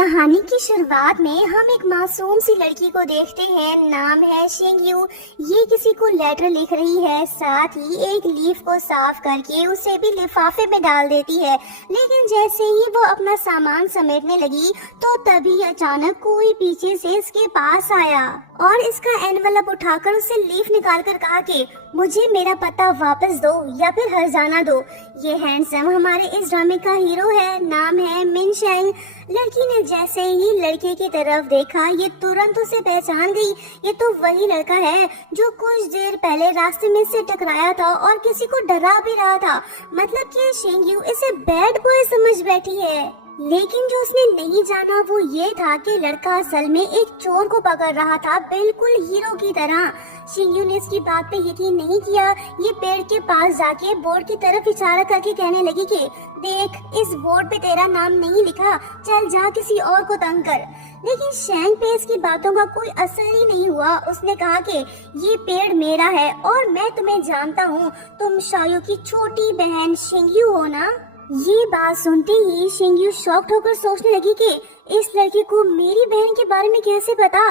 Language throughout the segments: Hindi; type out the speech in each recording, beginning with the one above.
कहानी की शुरुआत में हम एक मासूम सी लड़की को देखते हैं। नाम है शिंगयू। ये किसी को लेटर लिख रही है, साथ ही एक लीफ को साफ करके उसे भी लिफाफे में डाल देती है। लेकिन जैसे ही वो अपना सामान समेटने लगी तो तभी अचानक कोई पीछे से इसके पास आया और इसका एनवलप उठाकर उससे लीफ निकालकर कहा कि मुझे मेरा पता वापस दो या फिर हर्जाना दो। ये हैंडसम हमारे इस ड्रामे का हीरो है, नाम है मिन शेंग। लड़की ने जैसे ही लड़के की तरफ देखा, ये तुरंत उसे पहचान गई। ये तो वही लड़का है जो कुछ देर पहले रास्ते में से टकराया था और किसी को डरा भी रहा था। मतलब कि शिंगयू इसे बैड बॉय समझ बैठी है। लेकिन जो उसने नहीं जाना वो ये था कि लड़का असल में एक चोर को पकड़ रहा था, बिल्कुल हीरो की तरह। शिंगयू ने इसकी बात पे यकीन नहीं किया। ये पेड़ के पास जाके बोर्ड की तरफ इशारा करके कहने लगी कि देख, इस बोर्ड पे तेरा नाम नहीं लिखा, चल जा किसी और को तंग कर। लेकिन शेंग पे इसकी बातों का कोई असर ही नहीं हुआ। उसने कहा कि ये पेड़ मेरा है और मैं तुम्हें जानता हूँ, तुम शाओ की छोटी बहन शिंगयू हो ना। ये बात सुनते ही शिंगयू शॉक्ड होकर सोचने लगी कि इस लड़के को मेरी बहन के बारे में कैसे पता।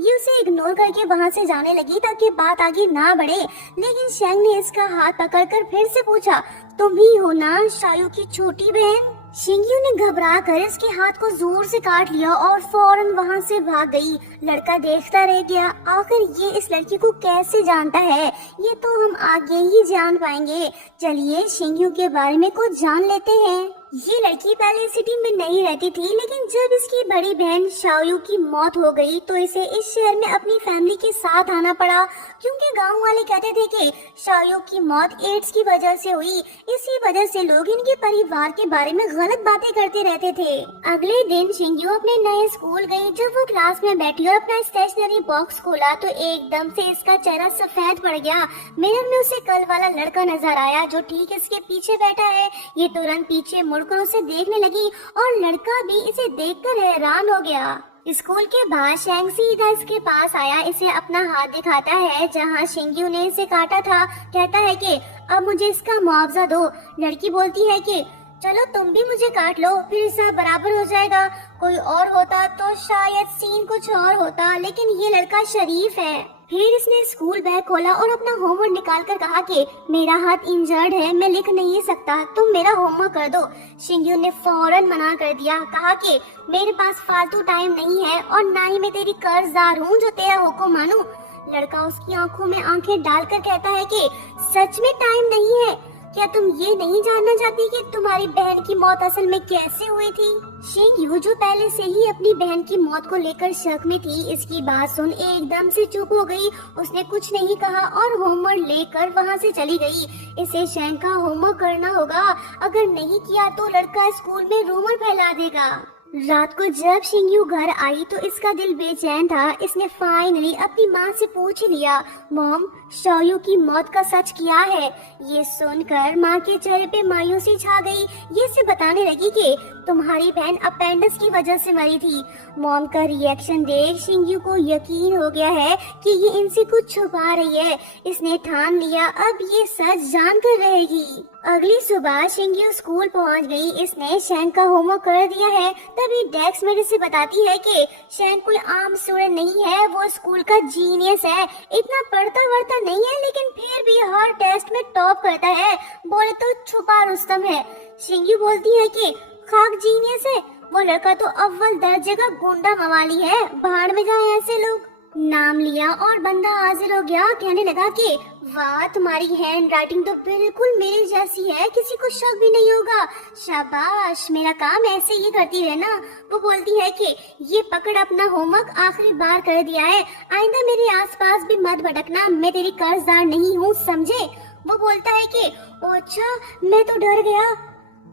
ये उसे इग्नोर करके वहाँ से जाने लगी ताकि बात आगे ना बढ़े। लेकिन शेंग ने इसका हाथ पकड़कर फिर से पूछा, तुम ही हो ना शाओ की छोटी बहन। शिंगयू ने घबरा कर इसके हाथ को जोर से काट लिया और फौरन वहाँ से भाग गई। लड़का देखता रह गया, आखिर ये इस लड़की को कैसे जानता है, ये तो हम आगे ही जान पाएंगे। चलिए शिंगयू के बारे में कुछ जान लेते हैं। ये लड़की पहले सिटी में नहीं रहती थी, लेकिन जब इसकी बड़ी बहन शाओ की मौत हो गई तो इसे इस शहर में अपनी फैमिली के साथ आना पड़ा, क्योंकि गांव वाले कहते थे कि शाओ की मौत एड्स की वजह से हुई। इसी वजह से लोग इनके परिवार के बारे में गलत बातें करते रहते थे। अगले दिन शिंगयू अपने नए स्कूल गई। जब वो क्लास में बैठी और अपना स्टेशनरी बॉक्स खोला तो एकदम से इसका चेहरा सफेद पड़ गया। मिरर में उसे कल वाला लड़का नजर आया जो ठीक इसके पीछे बैठा है। ये तुरंत पीछे मुड़कर उसे देखने लगी और लड़का भी इसे देखकर हैरान हो गया। स्कूल के बाद शेंग सीधा इसके पास आया, इसे अपना हाथ दिखाता है जहां शिंगयू ने इसे काटा था। कहता है कि अब मुझे इसका मुआवजा दो। लड़की बोलती है कि चलो तुम भी मुझे काट लो, फिर सब बराबर हो जाएगा। कोई और होता तो शायद सीन कुछ और होता, लेकिन ये लड़का शरीफ है। फिर इसने स्कूल बैग खोला और अपना होमवर्क निकाल कर कहा कि मेरा हाथ इंजर्ड है, मैं लिख नहीं सकता, तुम मेरा होमवर्क कर दो। शिंगयू ने फौरन मना कर दिया, कहा कि मेरे पास फालतू टाइम नहीं है और ना ही मैं तेरी कर्जदार हूँ जो तेरा हुक्म मानूं। लड़का उसकी आंखों में आंखें डालकर कहता है कि सच में टाइम नहीं है। क्या तुम ये नहीं जानना चाहती कि तुम्हारी बहन की मौत असल में कैसे हुई थी? शिंगयू जो पहले से ही अपनी बहन की मौत को लेकर शक में थी, इसकी बात सुन एकदम से चुप हो गई। उसने कुछ नहीं कहा और होमवर्क लेकर वहाँ से चली गई। इसे शेंग का होमवर्क करना होगा, अगर नहीं किया तो लड़का स्कूल में रूमर फैला देगा। रात को जब शिंगयू घर आई तो इसका दिल बेचैन था। इसने फाइनली अपनी माँ से पूछ लिया, मॉम शाओ की मौत का सच क्या है? ये सुनकर माँ के चेहरे पे मायूसी छा गई। ये इसे बताने लगी कि तुम्हारी बहन अपेंडिक्स की वजह से मरी थी। मॉम का रिएक्शन देख शिंगयू को यकीन हो गया है कि ये इनसे कुछ छुपा रही है। इसने ठान लिया अब ये सच जान कर रहेगी। अगली सुबह शिंगयू स्कूल पहुंच गई। इसने शेंग का होमवर्क कर दिया है। तभी डेस्क मेट से बताती है कि शेंग कोई आम स्टूडेंट नहीं है, वो स्कूल का जीनियस है। इतना पढ़ता वढ़ता नहीं है, लेकिन फिर भी हर टेस्ट में टॉप करता है। बोले तो छुपा रुस्तम है। शिंगयू बोलती है कि खाक जीनियस है, वो लड़का तो अव्वल दर्जे का गुंडा मवाली है, भाड़ में जाए ऐसे लोग। नाम लिया और बंदा हाजिर हो गया। कहने लगा कि वाह, तुम्हारी हैंड राइटिंग तो बिल्कुल मेरी जैसी है, किसी को शक भी नहीं होगा। शाबाश, मेरा काम ऐसे ही करती रहना। वो बोलती है कि ये पकड़ अपना होमवर्क, आखिरी बार कर दिया है, आइंदा मेरे आसपास भी मत भटकना, मैं तेरी कर्जदार नहीं हूँ, समझे? वो बोलता है कि ओ अच्छा, मैं तो डर गया।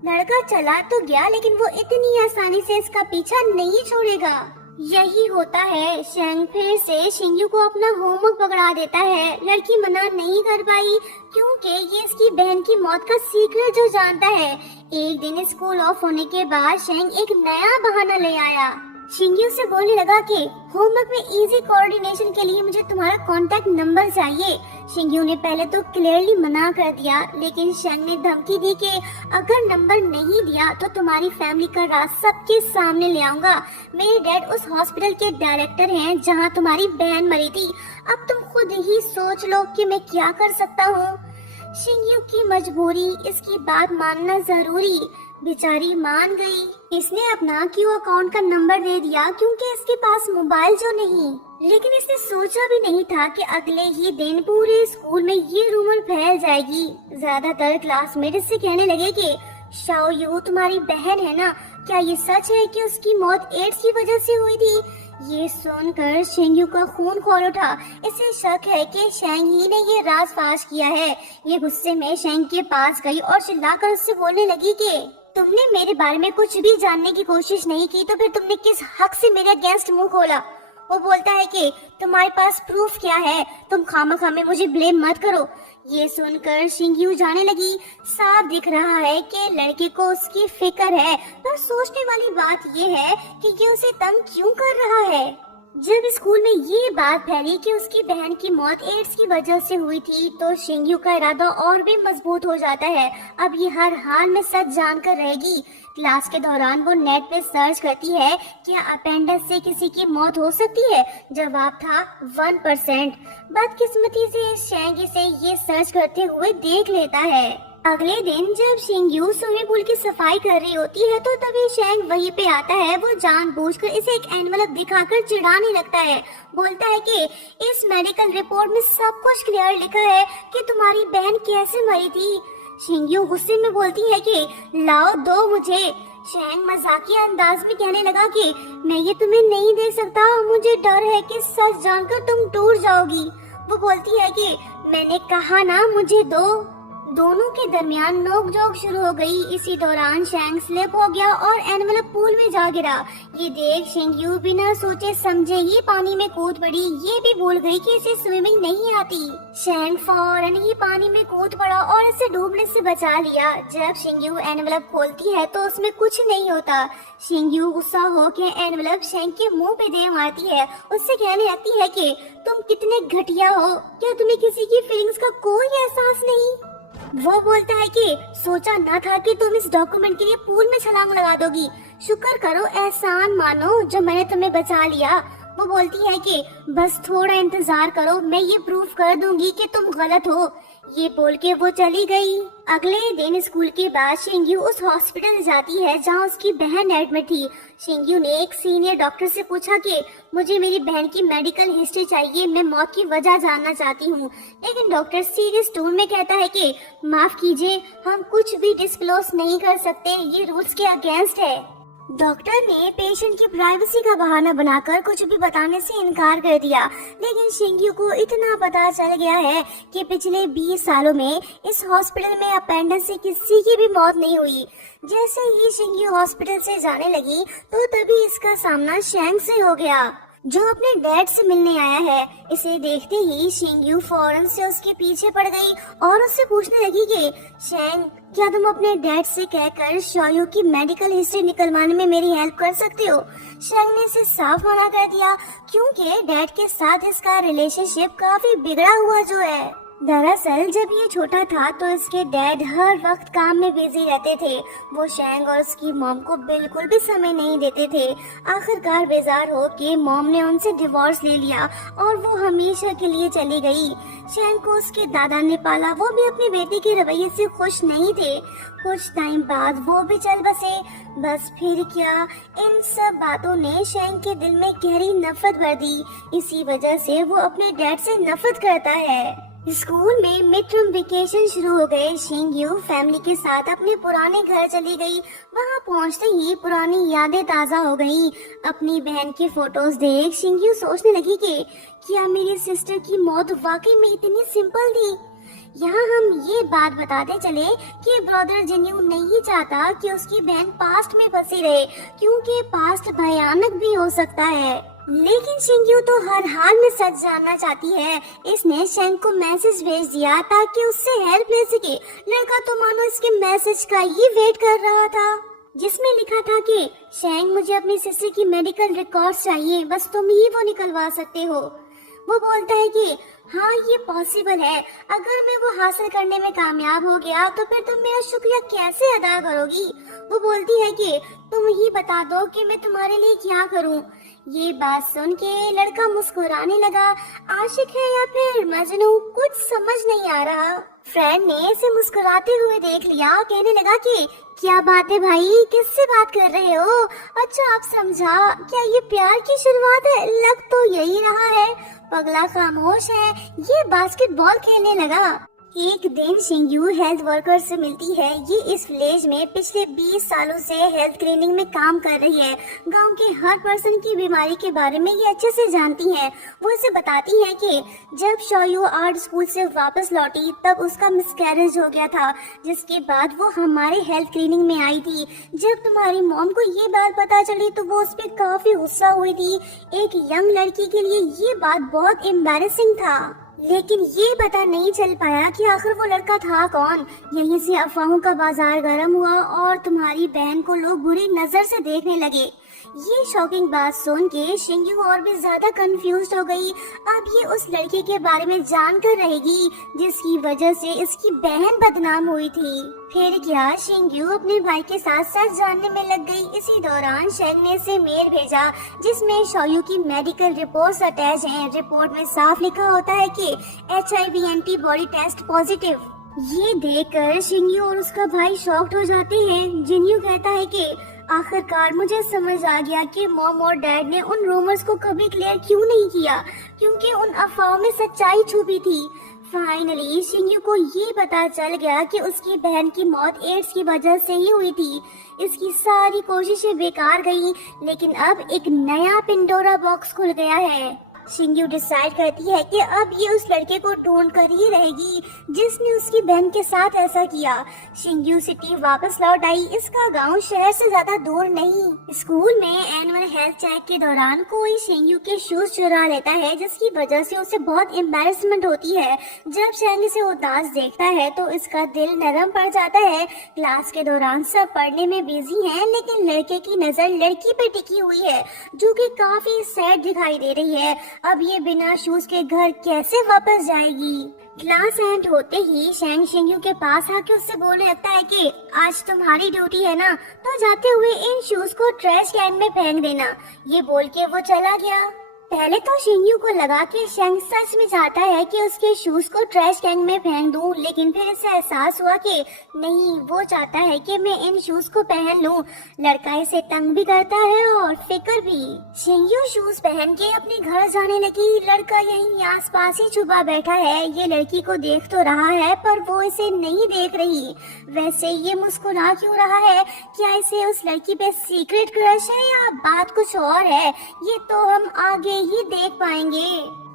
लड़का चला तो गया, लेकिन वो इतनी आसानी से इसका पीछा नहीं छोड़ेगा। यही होता है। शेंग फिर से शिंगयू को अपना होमवर्क पकड़ा देता है। लड़की मना नहीं कर पाई क्योंकि ये इसकी बहन की मौत का सीक्रेट जो जानता है। एक दिन स्कूल ऑफ होने के बाद शेंग एक नया बहाना ले आया। शिंग्यू से बोलने लगा कि होमवर्क में इजी कोऑर्डिनेशन के लिए मुझे तुम्हारा कांटेक्ट नंबर चाहिए। शिंग्यू ने पहले तो क्लियरली मना कर दिया, लेकिन शेंग ने धमकी दी कि अगर नंबर नहीं दिया तो तुम्हारी फैमिली का राज सबके सामने ले आऊंगा। मेरे डैड उस हॉस्पिटल के डायरेक्टर हैं जहां तुम्हारी बहन मरी थी। अब तुम खुद ही सोच लो कि मैं क्या कर सकता हूँ। शिंग्यू की मजबूरी, इसकी बात मानना जरूरी। बेचारी मान गई। इसने अपना क्यू अकाउंट का नंबर दे दिया क्योंकि इसके पास मोबाइल जो नहीं। लेकिन इसने सोचा भी नहीं था कि अगले ही दिन पूरे स्कूल में ये रूमर फैल जाएगी। ज्यादातर क्लासमेट इससे कहने लगे कि शाओ यू तुम्हारी बहन है ना, क्या ये सच है कि उसकी मौत एड्स की वजह से हुई थी? ये सुनकर शिंग्यू का खून खौल उठा। इसे शक है कि शेंग ही ने ये राज फाश किया है। ये गुस्से में शेंग के पास गई और चिल्लाकर उससे बोलने लगी कि तुमने मेरे बारे में कुछ भी जानने की कोशिश नहीं की तो फिर तुमने किस हक से मेरे अगेंस्ट मुंह खोला? वो बोलता है कि तुम्हारे पास प्रूफ क्या है, तुम खामखा में मुझे ब्लेम मत करो। ये सुनकर शिंग्यू जाने लगी। साफ दिख रहा है कि लड़के को उसकी फिक्र है, पर सोचने वाली बात ये है कि ये उसे तंग क्यों कर रहा है। जब स्कूल में ये बात फैली कि उसकी बहन की मौत एड्स की वजह से हुई थी तो शिंग्यू का इरादा और भी मजबूत हो जाता है। अब ये हर हाल में सच जानकर रहेगी। क्लास के दौरान वो नेट पे सर्च करती है, क्या अपेंडिक्स से किसी की मौत हो सकती है? जवाब था 1%। बदकिस्मती से शेंग इसे ये सर्च करते हुए देख लेता है। अगले दिन जब शिंग्यू स्विमिंग पूल की सफाई कर रही होती है तो तभी शेंग वहीं पे आता है। वो जानबूझकर इसे एक एनवलप दिखाकर चिढ़ाने लगता है। बोलता है कि इस मेडिकल रिपोर्ट में सब कुछ क्लियर लिखा है कि तुम्हारी बहन कैसे मरी थी। शिंग्यू गुस्से में बोलती है कि लाओ दो मुझे। शेंग मजाकिया अंदाज में कहने लगा कि मैं ये तुम्हें नहीं दे सकता, मुझे डर है कि सच जानकर तुम टूट जाओगी। वो बोलती है कि मैंने कहा ना मुझे दो। दोनों के दरमियान नोकझोंक शुरू हो गई। इसी दौरान शेंग स्लिप हो गया और एनवलप पूल में जा गिरा। ये देख शिंग्यू बिना सोचे समझे ही पानी में कूद पड़ी। ये भी भूल गई कि इसे स्विमिंग नहीं आती। शेंग फौरन ही पानी में कूद पड़ा और इसे डूबने से बचा लिया। जब शिंग्यू एनवलप खोलती है तो उसमें कुछ नहीं होता। शिंग्यू गुस्सा हो के एनवलप शेंग के मुंह पे दे मारती है। उससे कहने लगती है कि तुम कितने घटिया हो, क्या तुम्हें किसी की फीलिंग्स का कोई एहसास नहीं? वो बोलता है कि सोचा न था कि तुम इस डॉक्यूमेंट के लिए पूल में छलांग लगा दोगी। शुक्र करो, एहसान मानो जो मैंने तुम्हें बचा लिया। वो बोलती है कि बस थोड़ा इंतजार करो, मैं ये प्रूफ कर दूंगी कि तुम गलत हो। ये बोल के वो चली गई। अगले दिन स्कूल के बाद शिंग्यू उस हॉस्पिटल जाती है जहाँ उसकी बहन एडमिट थी। शिंग्यू ने एक सीनियर डॉक्टर से पूछा कि मुझे मेरी बहन की मेडिकल हिस्ट्री चाहिए, मैं मौत की वजह जानना चाहती हूँ। लेकिन डॉक्टर सीरियस टोन में कहता है कि माफ कीजिए, हम कुछ भी डिस्क्लोज नहीं कर सकते, ये रूल्स के अगेंस्ट है। डॉक्टर ने पेशेंट की प्राइवेसी का बहाना बनाकर कुछ भी बताने से इनकार कर दिया। लेकिन शिंग्यू को इतना पता चल गया है कि पिछले 20 सालों में इस हॉस्पिटल में अपेंडिक्स से किसी की भी मौत नहीं हुई। जैसे ही शिंग्यू हॉस्पिटल से जाने लगी तो तभी इसका सामना शेंग से हो गया, जो अपने डैड से मिलने आया है। इसे देखते ही शिंग्यू फौरन से उसके पीछे पड़ गई और उससे पूछने लगी कि शेंग, क्या तुम अपने डैड से कहकर शोयू की मेडिकल हिस्ट्री निकलवाने में मेरी हेल्प कर सकते हो? शेंग ने इसे साफ मना कर दिया क्योंकि डैड के साथ इसका रिलेशनशिप काफी बिगड़ा हुआ जो है। दरअसल जब ये छोटा था तो इसके डैड हर वक्त काम में बिजी रहते थे। वो शेंग और उसकी मॉम को बिल्कुल भी समय नहीं देते थे। आखिरकार बेजार हो के मॉम ने उनसे डिवोर्स ले लिया और वो हमेशा के लिए चली गई। शेंग को उसके दादा ने पाला, वो भी अपनी बेटी के रवैये से खुश नहीं थे। कुछ टाइम बाद वो भी चल बसे। बस फिर क्या, इन सब बातों ने शेंग के दिल में गहरी नफरत भर दी। इसी वजह से वो अपने डैड से नफरत करता है। स्कूल में मिड टर्म वेकेशन शुरू हो गए। शिंग्यू फैमिली के साथ अपने पुराने घर चली गई। वहां पहुंचते ही पुरानी यादें ताजा हो गईं। अपनी बहन के फोटोज देख शिंग्यू सोचने लगी कि क्या मेरी सिस्टर की मौत वाकई में इतनी सिंपल थी। यहाँ हम ये बात बताते चले कि ब्रदर जिन्यू नहीं चाहता कि उसकी बहन पास्ट में फंसी रहे, क्योंकि पास्ट भयानक भी हो सकता है। लेकिन शिंग्यू तो हर हाल में सच जानना चाहती है। इसने शेंग को मैसेज भेज दिया ताकि उससे हेल्प ले सके। लड़का तो मानो इसके मैसेज का ही वेट कर रहा था। जिसमें लिखा था कि शेंग, मुझे अपनी सिस्टर की मेडिकल रिकॉर्ड्स चाहिए, बस तुम ही वो निकलवा सकते हो। वो बोलता है कि हाँ ये पॉसिबल है, अगर मैं वो हासिल करने में कामयाब हो गया तो फिर तुम मेरा शुक्रिया कैसे अदा करोगी। वो बोलती है कि तुम ही बता दो कि मैं तुम्हारे लिए क्या करूं। ये बात सुन के लड़का मुस्कुराने लगा। आशिक है या फिर मजनू, कुछ समझ नहीं आ रहा। फ्रेंड ने इसे मुस्कुराते हुए देख लिया, कहने लगा कि क्या बात है भाई, किससे बात कर रहे हो? अच्छा आप समझा, क्या ये प्यार की शुरुआत है? लग तो यही रहा है। पगला खामोश है, ये बास्केटबॉल खेलने लगा। एक दिन शिंगयू हेल्थ वर्कर से मिलती है। ये इस विलेज में पिछले 20 सालों से हेल्थ क्लीनिंग में काम कर रही है। गांव के हर पर्सन की बीमारी के बारे में ये अच्छे से जानती है। वो इसे बताती है कि जब शोयू आर्ट स्कूल से वापस लौटी तब उसका मिसकैरेज हो गया था, जिसके बाद वो हमारे हेल्थ क्लीनिंग में आई थी। जब तुम्हारी मॉम को ये बात पता चली तो वो उस पर काफी गुस्सा हुई थी। एक यंग लड़की के लिए ये बात बहुत एम्बैरेसिंग था, लेकिन ये पता नहीं चल पाया कि आखिर वो लड़का था कौन। यहीं से अफवाहों का बाजार गर्म हुआ और तुम्हारी बहन को लोग बुरी नजर से देखने लगे। ये शॉकिंग बात सुन के शिंगयू और भी ज्यादा कंफ्यूज हो गई। अब ये उस लड़के के बारे में जानकर रहेगी जिसकी वजह से इसकी बहन बदनाम हुई थी। फिर क्या, शिंगयू अपने भाई के साथ साथ जानने में लग गई। इसी दौरान शेंग ने इसे मेल भेजा जिसमें शोयू की मेडिकल रिपोर्ट्स अटैच हैं। रिपोर्ट में साफ लिखा होता है कि HIV एंटीबॉडी टेस्ट पॉजिटिव। ये देखकर शिंगयू और उसका भाई शॉक्ड हो जाते हैं। जिन्यू कहता है कि आखिरकार मुझे समझ आ गया कि मॉम और डैड ने उन रूमर्स को कभी क्लियर क्यों नहीं किया, क्योंकि उन अफवाहों में सच्चाई छुपी थी। फाइनली शिंगयू को ये पता चल गया कि उसकी बहन की मौत एड्स की वजह से ही हुई थी। इसकी सारी कोशिशें बेकार गई, लेकिन अब एक नया पिंडोरा बॉक्स खुल गया है। शिंगयू डिसाइड करती है कि अब ये उस लड़के को ढूंढ कर ही रहेगी जिसने उसकी बहन के साथ ऐसा किया। शिंगयू सिटी वापस लौट आई। इसका गांव शहर से ज्यादा दूर नहीं। स्कूल में एनुअल हेल्थ चेक के दौरान कोई शिंगयू के शूज चुरा लेता है, जिसकी वजह से उसे बहुत एम्बैरेसमेंट होती है। जब शेंग इसे उदास देखता है तो इसका दिल नरम पड़ जाता है। क्लास के दौरान सब पढ़ने में बिजी हैं, लेकिन लड़के की नजर लड़की पे टिकी हुई है जो कि काफी सैड दिखाई दे रही है। अब ये बिना शूज के घर कैसे वापस जाएगी? क्लास एंड होते ही शेंग शिंगयू के पास आके उससे बोलने लगता है कि आज तुम्हारी ड्यूटी है ना, तो जाते हुए इन शूज को ट्रैश कैन में फेंक देना। ये बोल के वो चला गया। पहले तो शिंगयू को लगा कि शेंग सच में चाहता है कि उसके शूज को ट्रैश कैन में फेंक दूं, लेकिन फिर इसे एहसास हुआ कि नहीं, वो चाहता है कि मैं इन शूज को पहन लूं। लड़का इसे तंग भी करता है और फिक्र भी। शिंगयू शूज पहन के अपने घर जाने लगी। लड़का यहीं आसपास ही छुपा बैठा है। ये लड़की को देख तो रहा है पर वो इसे नहीं देख रही। वैसे ये मुस्कुरा क्यों रहा है? क्या इसे उस लड़की पे सीक्रेट क्रश है या बात कुछ और है? ये तो हम आगे ही देख पाएंगे।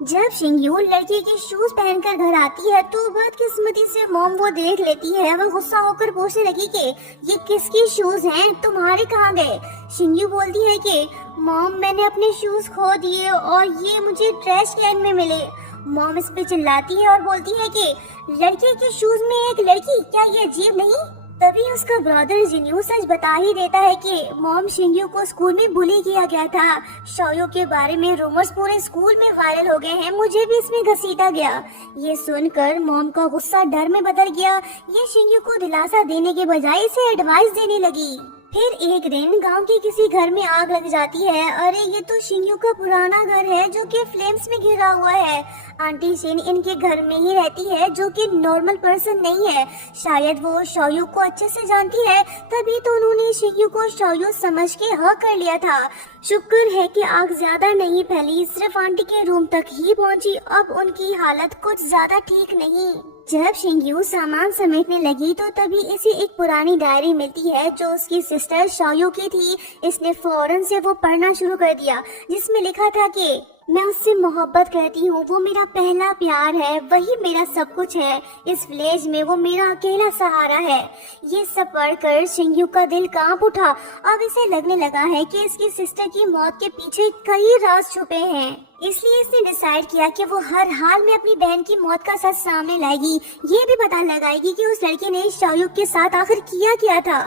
जब शिंगयू लड़की के शूज पहनकर घर आती है तो बदकिस्मती से मॉम वो देख लेती है। वह गुस्सा होकर पूछने लगी कि ये किसकी शूज हैं, तुम्हारे कहाँ गए? शिंगयू बोलती है कि मॉम, मैंने अपने शूज खो दिए और ये मुझे ट्रैश कैन में मिले। मॉम इस पे चिल्लाती है और बोलती है कि लड़के के शूज में एक लड़की, क्या ये अजीब नहीं? तभी उसका ब्रदर जिन्यू सच बता ही देता है कि मॉम, शिंगयू को स्कूल में बुली किया गया था। शोयू के बारे में रूमर्स पूरे स्कूल में वायरल हो गए हैं, मुझे भी इसमें घसीटा गया। ये सुनकर मॉम का गुस्सा डर में बदल गया। ये शिंगयू को दिलासा देने के बजाय इसे एडवाइस देने लगी। फिर एक दिन गांव के किसी घर में आग लग जाती है। अरे ये तो शिंगयू का पुराना घर है जो कि फ्लेम्स में घिरा हुआ है। आंटी शिन इनके घर में ही रहती है, जो कि नॉर्मल पर्सन नहीं है। शायद वो शोयू को अच्छे से जानती है, तभी तो उन्होंने शिंगयू को शोयू समझ के हक कर लिया था। शुक्र है कि आग ज्यादा नहीं फैली, सिर्फ आंटी के रूम तक ही पहुंची। अब उनकी हालत कुछ ज्यादा ठीक नहीं। जब शिंगयू सामान समेटने लगी तो तभी इसे एक पुरानी डायरी मिलती है जो उसकी सिस्टर शोयू की थी। इसने फौरन से वो पढ़ना शुरू कर दिया, जिसमें लिखा था कि मैं उससे मोहब्बत करती हूँ, वो मेरा पहला प्यार है, वही मेरा सब कुछ है। इस विलेज में वो मेरा अकेला सहारा है। ये सब पढ़कर शिंगयू का दिल कांप उठा। अब इसे लगने लगा है कि इसकी सिस्टर की मौत के पीछे कई राज छुपे हैं। इसलिए इसने डिसाइड किया कि वो हर हाल में अपनी बहन की मौत का सच सामने लाएगी। ये भी पता लगाएगी कि उस लड़के ने शोयू के साथ आखिर किया क्या था।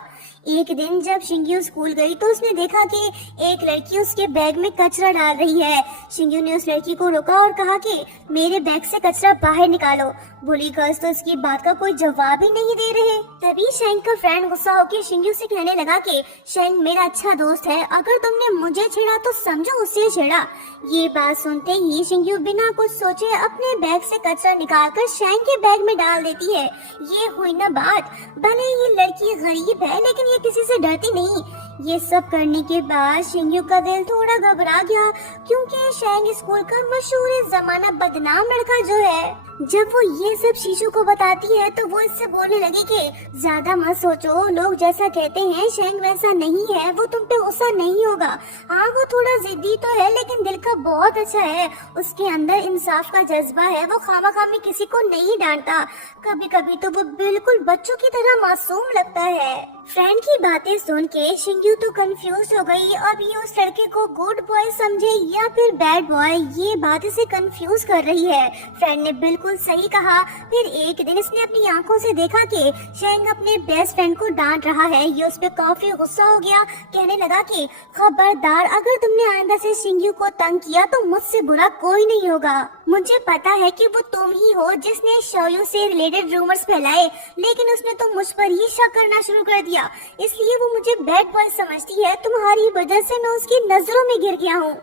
एक दिन जब शिंग्यू स्कूल गई तो उसने देखा कि एक लड़की उसके बैग में कचरा डाल रही है। शिंग्यू ने उस लड़की को रोका और कहा कि मेरे बैग से कचरा बाहर निकालो। बुली गर्ल्स तो इसकी बात का कोई जवाब ही नहीं दे रहे। तभी शेंग का फ्रेंड गुस्सा होकर शिंग्यू से कहने लगा कि शेंग मेरा अच्छा दोस्त है, अगर तुमने मुझे छेड़ा तो समझो उससे छेड़ा। ये बात सुनते ही शिंग्यू बिना कुछ सोचे अपने बैग से कचरा निकालकर शेंग के बैग में डाल देती है। ये हुई ना बात, भले ये लड़की गरीब है लेकिन ये किसी से डरती नहीं। ये सब करने के बाद शिंग्यू का दिल थोड़ा घबरा गया, क्योंकि शेंग स्कूल का मशहूर जमाना बदनाम लड़का जो है, जब वो ये सब शीशु को बताती है तो वो इससे बोलने लगी कि ज्यादा मत सोचो, लोग जैसा कहते हैं शेंग वैसा नहीं है, वो तुम पे गुस्सा नहीं होगा। हाँ वो थोड़ा जिद्दी तो है लेकिन दिल का बहुत अच्छा है, उसके अंदर इंसाफ का जज्बा है, वो खामखामी किसी को नहीं डांटता। कभी कभी तो वो बिल्कुल बच्चों की तरह मासूम लगता है। फ्रेंड की बातें सुन के शिंग्यू तो कंफ्यूज हो गई। अब ये उस लड़के को गुड बॉय समझे या फिर बैड बॉय, ये बात इसे कंफ्यूज कर रही है। फ्रेंड ने बिल्कुल सही कहा। फिर एक दिन इसने अपनी आंखों से देखा कि शेंग अपने बेस्ट फ्रेंड को डांट रहा है। ये उस पे काफी गुस्सा हो गया, कहने लगा कि खबरदार, अगर तुमने आइंदा से शिंग्यू को तंग किया तो मुझसे बुरा कोई नहीं होगा। मुझे पता है कि वो तुम ही हो जिसने शोयू से रिलेटेड रूमर्स फैलाए, लेकिन उसने तो मुझ पर ही शक करना शुरू कर दिया, इसलिए वो मुझे बैड बॉय समझती है। तुम्हारी वजह से मैं उसकी नजरों में गिर गया हूँ।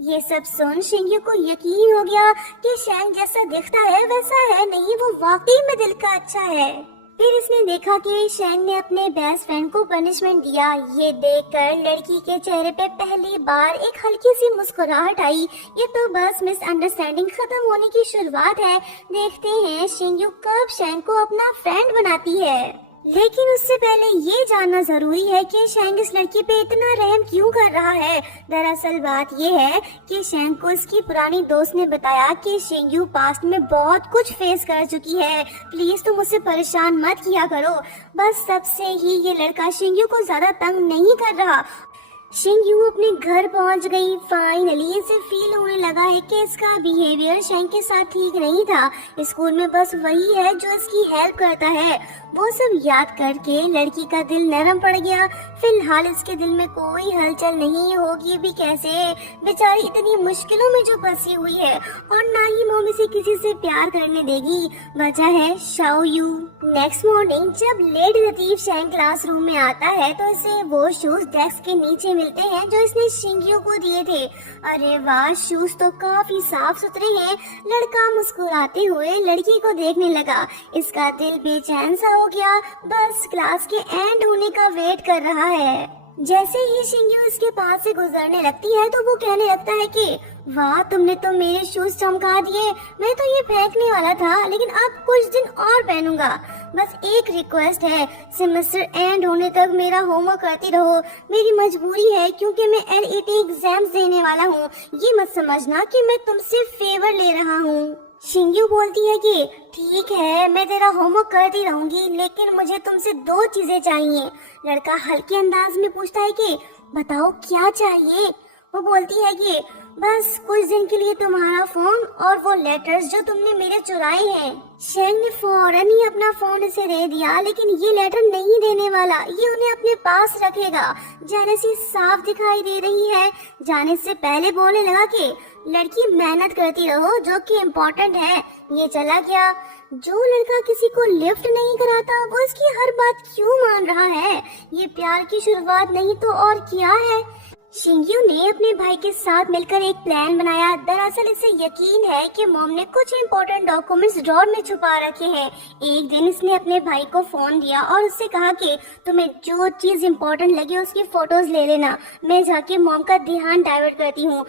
ये सब सुन शिंग्यू को यकीन हो गया कि शेंग जैसा दिखता है वैसा है नहीं, वो वाकई में दिल का अच्छा है। फिर इसने देखा कि शेंग ने अपने बेस्ट फ्रेंड को पनिशमेंट दिया। ये देखकर लड़की के चेहरे पे पहली बार एक हल्की सी मुस्कुराहट आई। ये तो बस मिसअंडरस्टैंडिंग खत्म होने की शुरुआत है। देखते हैं शिंग्यू कब शेंग को अपना फ्रेंड बनाती है। लेकिन उससे पहले ये जानना जरूरी है कि शेंग इस लड़की पे इतना रहम क्यों कर रहा है। दरअसल बात ये है कि शेंग को इसकी पुरानी दोस्त ने बताया कि शिंग्यू पास्ट में बहुत कुछ फेस कर चुकी है, प्लीज तुम उसे परेशान मत किया करो। बस सबसे ही ये लड़का शिंग्यू को ज्यादा तंग नहीं कर रहा। शिंग्यू अपने घर पहुंच गई। फाइनली इसे फील होने लगा है कि इसका बिहेवियर शेंग के साथ ठीक नहीं था। स्कूल में बस वही है जो इसकी हेल्प करता है। वो सब याद करके लड़की का दिल नरम पड़ गया। फिलहाल इसके दिल में कोई हलचल नहीं होगी भी कैसे, बेचारी इतनी मुश्किलों में जो फंसी हुई है, और ना ही मॉम इसे किसी से प्यार करने देगी। वजह है शाओयू। नेक्स्ट मॉर्निंग जब लेट लतीफ शेंग क्लासरूम में आता है तो इसे वो शूज डेस्क के नीचे मिलते हैं जो इसने शिंग्यू को दिए थे। अरे वाह, शूज तो काफी साफ सुथरे हैं। लड़का मुस्कुराते हुए लड़की को देखने लगा। इसका दिल बेचैन सा हो गया, बस क्लास के एंड होने का वेट कर रहा है। जैसे ही शिंग्यू इसके पास से गुजरने लगती है तो वो कहने लगता है कि वाह, तुमने तो मेरे शूज चमका दिए। मैं तो ये फेंकने वाला था, लेकिन अब कुछ दिन और पहनूंगा। बस एक रिक्वेस्ट है, सेमेस्टर एंड होने तक मेरा होमवर्क करती रहो। मेरी मजबूरी है क्योंकि मैं एलईटी एग्जाम्स देने वाला हूँ। ये मत समझना कि मैं तुमसे फेवर ले रहा हूँ। शिंग्यू बोलती है कि ठीक है, मैं तेरा होमवर्क करती रहूंगी, लेकिन मुझे तुमसे 2 चीजें चाहिए। लड़का हल्के अंदाज में पूछता है कि बताओ क्या चाहिए। वो बोलती है कि बस कुछ दिन के लिए तुम्हारा फोन और वो लेटर्स जो तुमने मेरे चुराए हैं। शेंग ने फौरन ही अपना फोन इसे दे दिया, लेकिन ये लेटर नहीं देने वाला, ये उन्हें अपने पास रखेगा। जेलसी साफ दिखाई दे रही है। जाने से पहले बोलने लगा कि लड़की मेहनत करती रहो, जो कि इम्पोर्टेंट है। ये चला गया। जो लड़का किसी को लिफ्ट नहीं कराता वो इसकी हर बात क्यों मान रहा है? ये प्यार की शुरुआत नहीं तो और क्या है? शिंग्यू ने अपने भाई के साथ मिलकर एक प्लान बनाया। दरअसल इसे यकीन है कि मॉम ने कुछ इम्पोर्टेंट डॉक्यूमेंट्स ड्रॉर में छुपा रखे हैं। एक दिन इसने अपने भाई को फोन दिया और उससे कहा कि तुम्हें जो चीज इम्पोर्टेंट लगे उसकी फोटोज ले लेना, मैं जाके मॉम का ध्यान डाइवर्ट करती हूँ।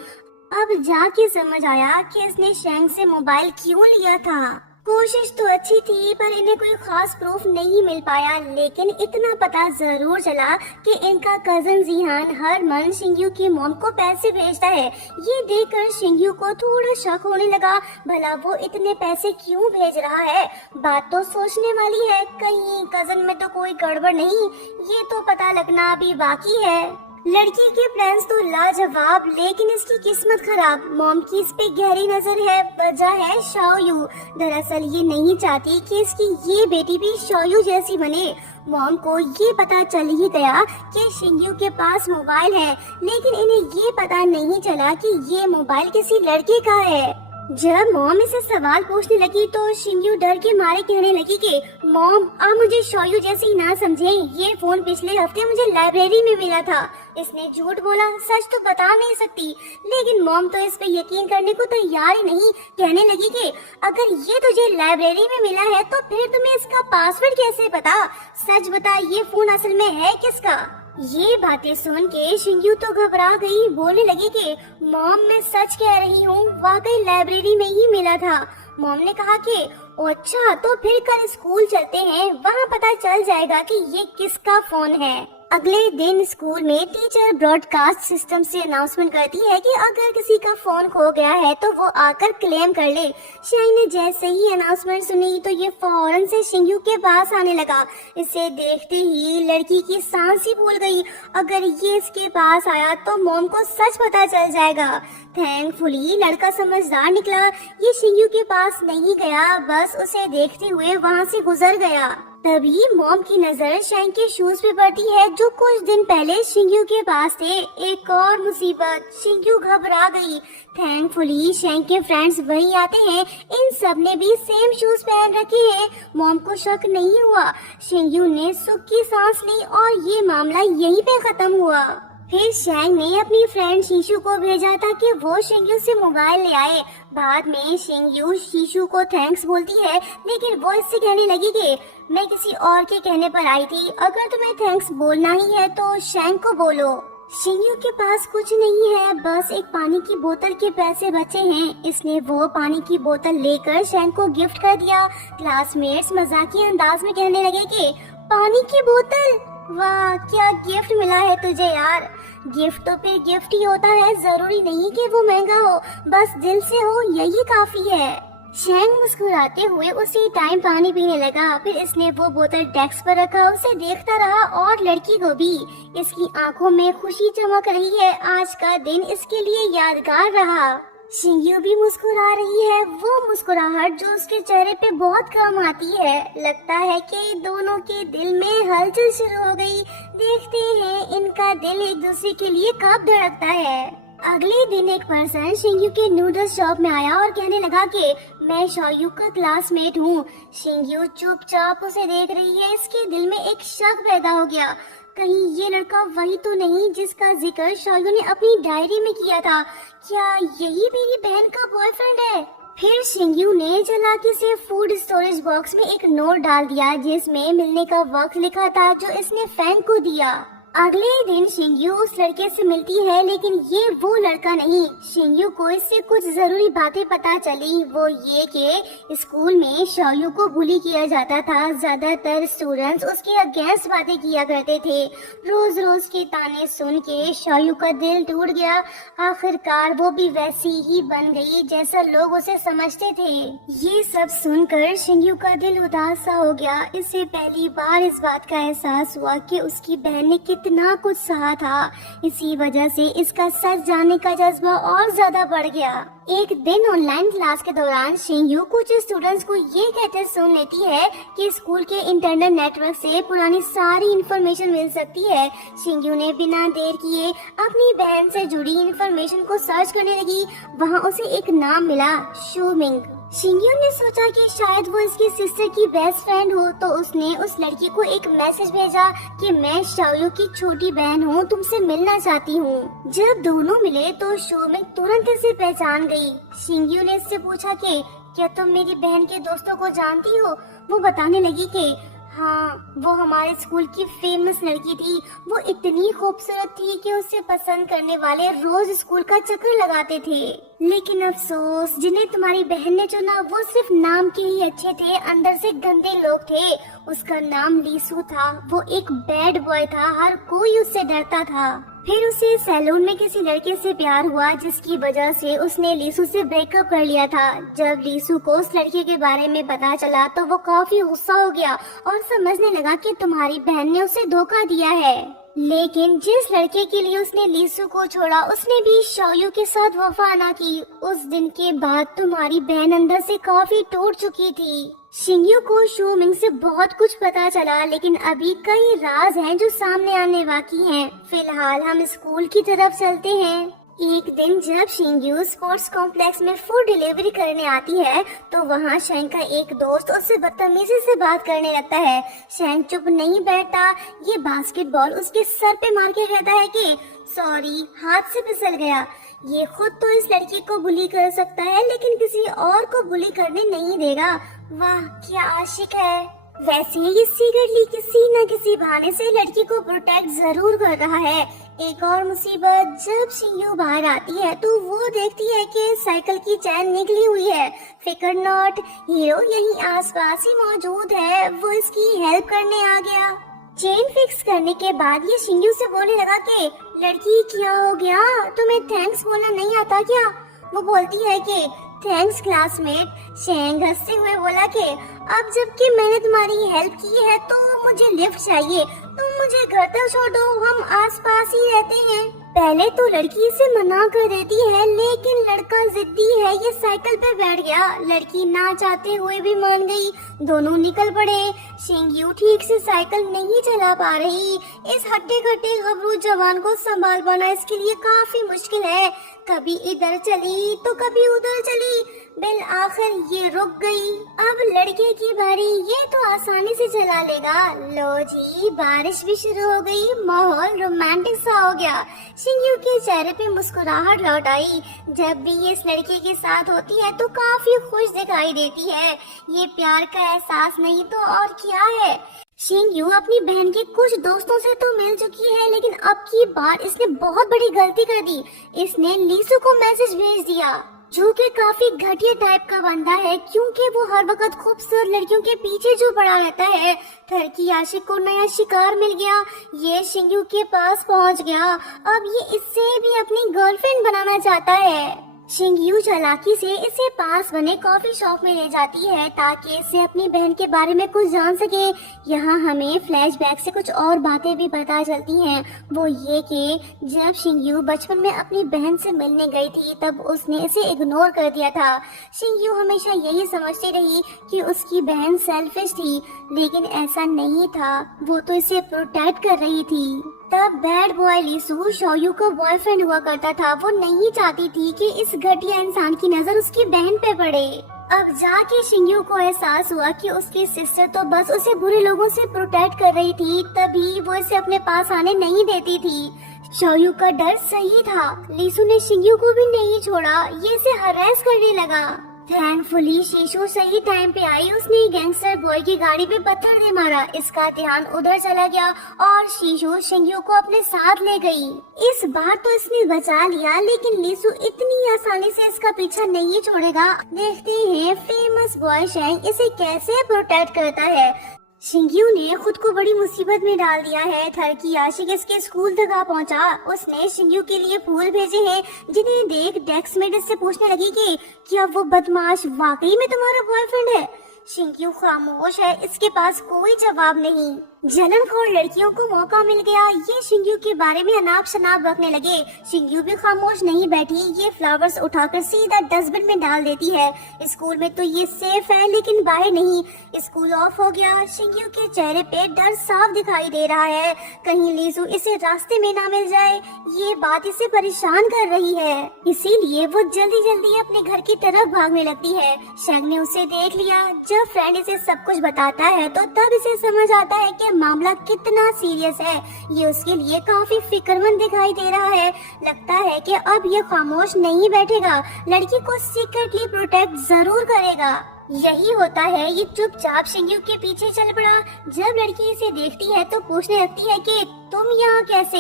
अब जाके समझ आया कि इसने शेंग से मोबाइल क्यों लिया था। कोशिश तो अच्छी थी पर इन्हें कोई खास प्रूफ नहीं मिल पाया, लेकिन इतना पता जरूर चला कि इनका कजन जिहान हर मंथ शिंग्यू की मॉम को पैसे भेजता है। ये देखकर शिंग्यू को थोड़ा शक होने लगा, भला वो इतने पैसे क्यों भेज रहा है। बात तो सोचने वाली है, कहीं कजन में तो कोई गड़बड़ नहीं, ये तो पता लगना अभी बाकी है। लड़की के प्लान्स तो लाजवाब, लेकिन इसकी किस्मत खराब। मॉम की इस पे गहरी नजर है। वजह है शाओयू। दरअसल ये नहीं चाहती कि इसकी ये बेटी भी शाओयू जैसी बने। मॉम को ये पता चल ही गया कि शिंग्यू के पास मोबाइल है, लेकिन इन्हें ये पता नहीं चला कि ये मोबाइल किसी लड़के का है। जब मॉम इसे सवाल पूछने लगी तो शिंग्यू डर के मारे कहने लगी कि मॉम, आप मुझे शाओयू जैसी ना समझें। ये फोन पिछले हफ्ते मुझे लाइब्रेरी में मिला था। इसने झूठ बोला, सच तो बता नहीं सकती। लेकिन मॉम तो इस पे यकीन करने को तैयार ही नहीं। कहने लगी कि अगर ये तुझे लाइब्रेरी में मिला है तो फिर तुम्हें इसका पासवर्ड कैसे पता? सच बता, ये फोन असल में है किसका? ये बातें सुन के शिंग्यू तो घबरा गई। बोलने लगी कि मॉम, मैं सच कह रही हूँ, वाकई लाइब्रेरी में ही मिला था। मॉम ने कहा कि अच्छा, तो फिर कल स्कूल चलते हैं, वहाँ पता चल जाएगा कि ये किसका फोन है। अगले दिन स्कूल में टीचर ब्रॉडकास्ट सिस्टम से अनाउंसमेंट करती है कि अगर किसी का फोन खो गया है तो वो आकर क्लेम कर ले। शाइन ने जैसे ही अनाउंसमेंट सुनी तो ये फौरन से शिंग्यू के पास आने लगा। इसे देखते ही लड़की की सांस ही भूल गई। अगर ये इसके पास आया तो मॉम को सच पता चल जाएगा। थैंकफुली लड़का समझदार निकला। ये शिंग्यू के पास नहीं गया, बस उसे देखते हुए वहाँ से गुजर गया। तभी मॉम की नजर शैंग के शूज पे पड़ती है जो कुछ दिन पहले शिंग्यू के पास थे। एक और मुसीबत, शिंग्यू घबरा गई। थैंकफुली शैंग के फ्रेंड्स वहीं आते हैं। इन सब ने भी सेम शूज पहन रखे हैं। मॉम को शक नहीं हुआ। शिंग्यू ने सुख की सांस ली और ये मामला यहीं पे खत्म हुआ। फिर शैंग ने अपनी फ्रेंड शीशु को भेजा था कि वो शिंग्यू से मोबाइल ले आए। बाद में शिंग्यू शीशु को थैंक्स बोलती है, लेकिन वो इससे कहने लगी कि मैं किसी और के कहने पर आई थी। अगर तुम्हें थैंक्स बोलना ही है तो शैंग को बोलो। शिंग्यू के पास कुछ नहीं है, बस एक पानी की बोतल के पैसे बचे हैं। इसने वो पानी की बोतल लेकर शैंग को गिफ्ट कर दिया। क्लासमेट्स मजाकिया अंदाज में कहने लगे कि पानी की बोतल, वाह क्या गिफ्ट मिला है तुझे यार। गिफ्ट तो फिर गिफ्ट ही होता है, जरूरी नहीं कि वो महंगा हो, बस दिल से हो, यही काफी है। शैंग मुस्कुराते हुए उसी टाइम पानी पीने लगा। फिर इसने वो बोतल डेस्क पर रखा, उसे देखता रहा और लड़की को भी। इसकी आंखों में खुशी चमक रही है। आज का दिन इसके लिए यादगार रहा। शिंग्यू भी मुस्कुरा रही है, वो मुस्कुराहट जो उसके चेहरे पे बहुत कम आती है। लगता है कि दोनों के दिल में हलचल शुरू हो गई। देखते हैं इनका दिल एक दूसरे के लिए कब धड़कता है। अगले दिन एक पर्सन शिंग्यू के नूडल्स शॉप में आया और कहने लगा कि मैं शाओयू का क्लासमेट हूँ। शिंग्यू चुपचाप उसे देख रही है। इसके दिल में एक शक पैदा हो गया, कहीं ये लड़का वही तो नहीं जिसका जिक्र शाओयू ने अपनी डायरी में किया था। क्या यही मेरी बहन का बॉयफ्रेंड है? फिर शिंग्यू ने चालाकी से फूड स्टोरेज बॉक्स में एक नोट डाल दिया जिसमें मिलने का वक्त लिखा था, जो इसने फैंग को दिया। अगले दिन शिंग्यू उस लड़के से मिलती है, लेकिन ये वो लड़का नहीं। शिंग्यू को इससे कुछ जरूरी बातें पता चली। वो ये कि स्कूल में शाओयू को बुली किया जाता था। ज्यादातर स्टूडेंट्स उसके अगेंस्ट बातें किया करते थे। रोज रोज के ताने सुन के शाओयू का दिल टूट गया। आखिरकार वो भी वैसी ही बन गई जैसा लोग उसे समझते थे। ये सब सुनकर शिंग्यू का दिल उदास सा हो गया। इसे पहली बार इस बात का एहसास हुआ कि उसकी बहन ने कितना कुछ सहा था। इसी वजह से इसका सच जानने का जज्बा और ज्यादा बढ़ गया। एक दिन ऑनलाइन क्लास के दौरान शिंग्यू कुछ स्टूडेंट्स को ये कहते सुन लेती है कि स्कूल के इंटरनेट नेटवर्क से पुरानी सारी इंफॉर्मेशन मिल सकती है। शिंग्यू ने बिना देर किए अपनी बहन से जुड़ी इंफॉर्मेशन को सर्च करने लगी। वहाँ उसे एक नाम मिला, शूमिंग। शिंग्यू ने सोचा कि शायद वो इसकी सिस्टर की बेस्ट फ्रेंड हो, तो उसने उस लड़की को एक मैसेज भेजा कि मैं शाओयू की छोटी बहन हूँ, तुमसे मिलना चाहती हूँ। जब दोनों मिले तो शूमिंग तुरंत इसे पहचान गई। शिंग्यू ने इससे पूछा कि क्या तुम मेरी बहन के दोस्तों को जानती हो? वो बताने लगी कि हाँ, वो हमारे स्कूल की फेमस लड़की थी। वो इतनी खूबसूरत थी कि उसे पसंद करने वाले रोज स्कूल का चक्कर लगाते थे। लेकिन अफसोस, जिन्हें तुम्हारी बहन ने चुना वो सिर्फ नाम के ही अच्छे थे, अंदर से गंदे लोग थे। उसका नाम लीसू था। वो एक बैड बॉय था, हर कोई उससे डरता था। फिर उसे सैलून में किसी लड़के से प्यार हुआ, जिसकी वजह से उसने लीसू से ब्रेकअप कर लिया था। जब लीसू को उस लड़के के बारे में पता चला तो वो काफी गुस्सा हो गया और समझने लगा कि तुम्हारी बहन ने उसे धोखा दिया है। लेकिन जिस लड़के के लिए उसने लीसू को छोड़ा उसने भी शाओयू के साथ वफा ना की। उस दिन के बाद तुम्हारी बहन अंदर से काफी टूट चुकी थी। शिंग्यू को शो मिंग से बहुत कुछ पता चला, लेकिन अभी कई राज हैं जो सामने आने बाकी हैं। फिलहाल हम स्कूल की तरफ चलते हैं। एक दिन जब शिंग्यू स्पोर्ट्स कॉम्प्लेक्स में फूड डिलीवरी करने आती है तो वहाँ शेंग का एक दोस्त उससे बदतमीजी से बात करने लगता है। शेंग चुप नहीं बैठता, ये बास्केटबॉल उसके सर पे मार के कहता है कि सॉरी, हाथ से फिसल गया। ये खुद तो इस लड़की को बुली कर सकता है लेकिन किसी और को बुली करने नहीं देगा। वाह, क्या आशिक है। वैसे ये सीक्रेटली किसी न किसी बहाने से लड़की को प्रोटेक्ट जरूर कर रहा है। एक और मुसीबत, जब शिंग्यू बाहर आती है तो वो देखती है कि साइकिल की चैन निकली हुई है। फिकर नॉट, हीरो यहीं आसपास ही मौजूद है, वो इसकी हेल्प करने आ गया। चेन फिक्स करने के बाद ये शिंग्यू से बोलने लगा कि लड़की क्या हो गया, तुम्हें थैंक्स बोलना नहीं आता क्या? वो बोलती है कि थैंक्स क्लासमेट। शेंग हंसते हुए बोला कि अब जबकि मैंने तुम्हारी हेल्प की है तो मुझे लिफ्ट चाहिए, तुम मुझे घर तक छोड़ दो, हम आसपास ही रहते हैं। पहले तो लड़की इसे मना कर देती है लेकिन लड़का जिद्दी है, ये साइकिल पे बैठ गया। लड़की ना चाहते हुए भी मान गई, दोनों निकल पड़े। शिंग्यू ठीक से साइकिल नहीं चला पा रही। इस हट्टे कट्टे घबरू जवान को संभाल पाना इसके लिए काफी मुश्किल है। कभी इधर चली तो कभी उधर चली, बिल आखिर ये रुक गई। अब लड़के की बारी, ये तो आसानी से चला लेगा। लो जी, बारिश भी शुरू हो गई, माहौल रोमांटिक सा हो गया। शिंग्यू के चेहरे पे मुस्कुराहट लौट आई। जब भी ये इस लड़के के साथ होती है तो काफी खुश दिखाई देती है। ये प्यार का एहसास नहीं तो और क्या है। शिंग्यू अपनी बहन के कुछ दोस्तों से तो मिल चुकी है लेकिन अब की बार इसने बहुत बड़ी गलती कर दी। इसने लीसू को मैसेज भेज दिया जो कि काफी घटिया टाइप का बंदा है, क्योंकि वो हर वक्त खूबसूरत लड़कियों के पीछे जो पड़ा रहता है। थर की आशिक को नया शिकार मिल गया, ये शिंग्यू के पास पहुंच गया। अब ये इससे भी अपनी गर्लफ्रेंड बनाना चाहता है। शिंग्यू चालाकी से इसे पास बने कॉफी शॉप में ले जाती है ताकि इसे अपनी बहन के बारे में कुछ जान सके। यहाँ हमें फ्लैशबैक से कुछ और बातें भी पता चलती हैं। वो ये कि जब शिंग्यू बचपन में अपनी बहन से मिलने गई थी तब उसने इसे इग्नोर कर दिया था। शिंग्यू हमेशा यही समझती रही कि उसकी बहन सेल्फिश थी, लेकिन ऐसा नहीं था, वो तो इसे प्रोटेक्ट कर रही थी। तब बैड बॉय लीसू शाओयू का बॉयफ्रेंड हुआ करता था। वो नहीं चाहती थी कि इस घटिया इंसान की नजर उसकी बहन पे पड़े। अब जाके शिंग्यू को एहसास हुआ कि उसकी सिस्टर तो बस उसे बुरे लोगों से प्रोटेक्ट कर रही थी, तभी वो इसे अपने पास आने नहीं देती थी। शाओयू का डर सही था, लीसू ने शिंग्यू को भी नहीं छोड़ा, ये इसे हरास करने लगा। थैंकफुली शीशु सही टाइम पे आई, उसने गैंगस्टर बॉय की गाड़ी पे पत्थर दे मारा। इसका ध्यान उधर चला गया और शीशु शिंग्यू को अपने साथ ले गई। इस बार तो इसने बचा लिया, लेकिन लीसू इतनी आसानी से इसका पीछा नहीं छोड़ेगा। देखते हैं फेमस बॉय शेंग इसे कैसे प्रोटेक्ट करता है। शिंग्यू ने खुद को बड़ी मुसीबत में डाल दिया है। थर की आशिक इसके स्कूल तक आ पहुंचा। उसने शिंग्यू के लिए फूल भेजे हैं, जिन्हें देख डेस्कमेट इससे पूछने लगी कि क्या वो बदमाश वाकई में तुम्हारा बॉयफ्रेंड है। शिंग्यू खामोश है, इसके पास कोई जवाब नहीं। जलनखोर लड़कियों को मौका मिल गया, ये शिंग्यू के बारे में अनाप शनाप बकने लगे। शिंग्यू भी खामोश नहीं बैठी, ये फ्लावर्स उठाकर सीधा डस्टबिन में डाल देती है। स्कूल में तो ये सेफ है, लेकिन बाहर नहीं। स्कूल ऑफ हो गया। शिंग्यू के चेहरे पे डर साफ दिखाई दे रहा है, कहीं लीसू इसे रास्ते में ना मिल जाए। ये बात इसे परेशान कर रही है, इसीलिए वो जल्दी जल्दी अपने घर की तरफ भागने लगती है। शेंग ने उसे देख लिया। जब फ्रेंड इसे सब कुछ बताता है तो तब इसे समझ आता है कि मामला कितना सीरियस है। ये उसके लिए काफी फिक्रमंद दिखाई दे रहा है। लगता है कि अब ये खामोश नहीं बैठेगा, लड़की को सीक्रेटली प्रोटेक्ट जरूर करेगा। यही होता है, ये चुपचाप शिंग्यू के पीछे चल पड़ा। जब लड़की इसे देखती है तो पूछने लगती है कि तुम यहाँ कैसे।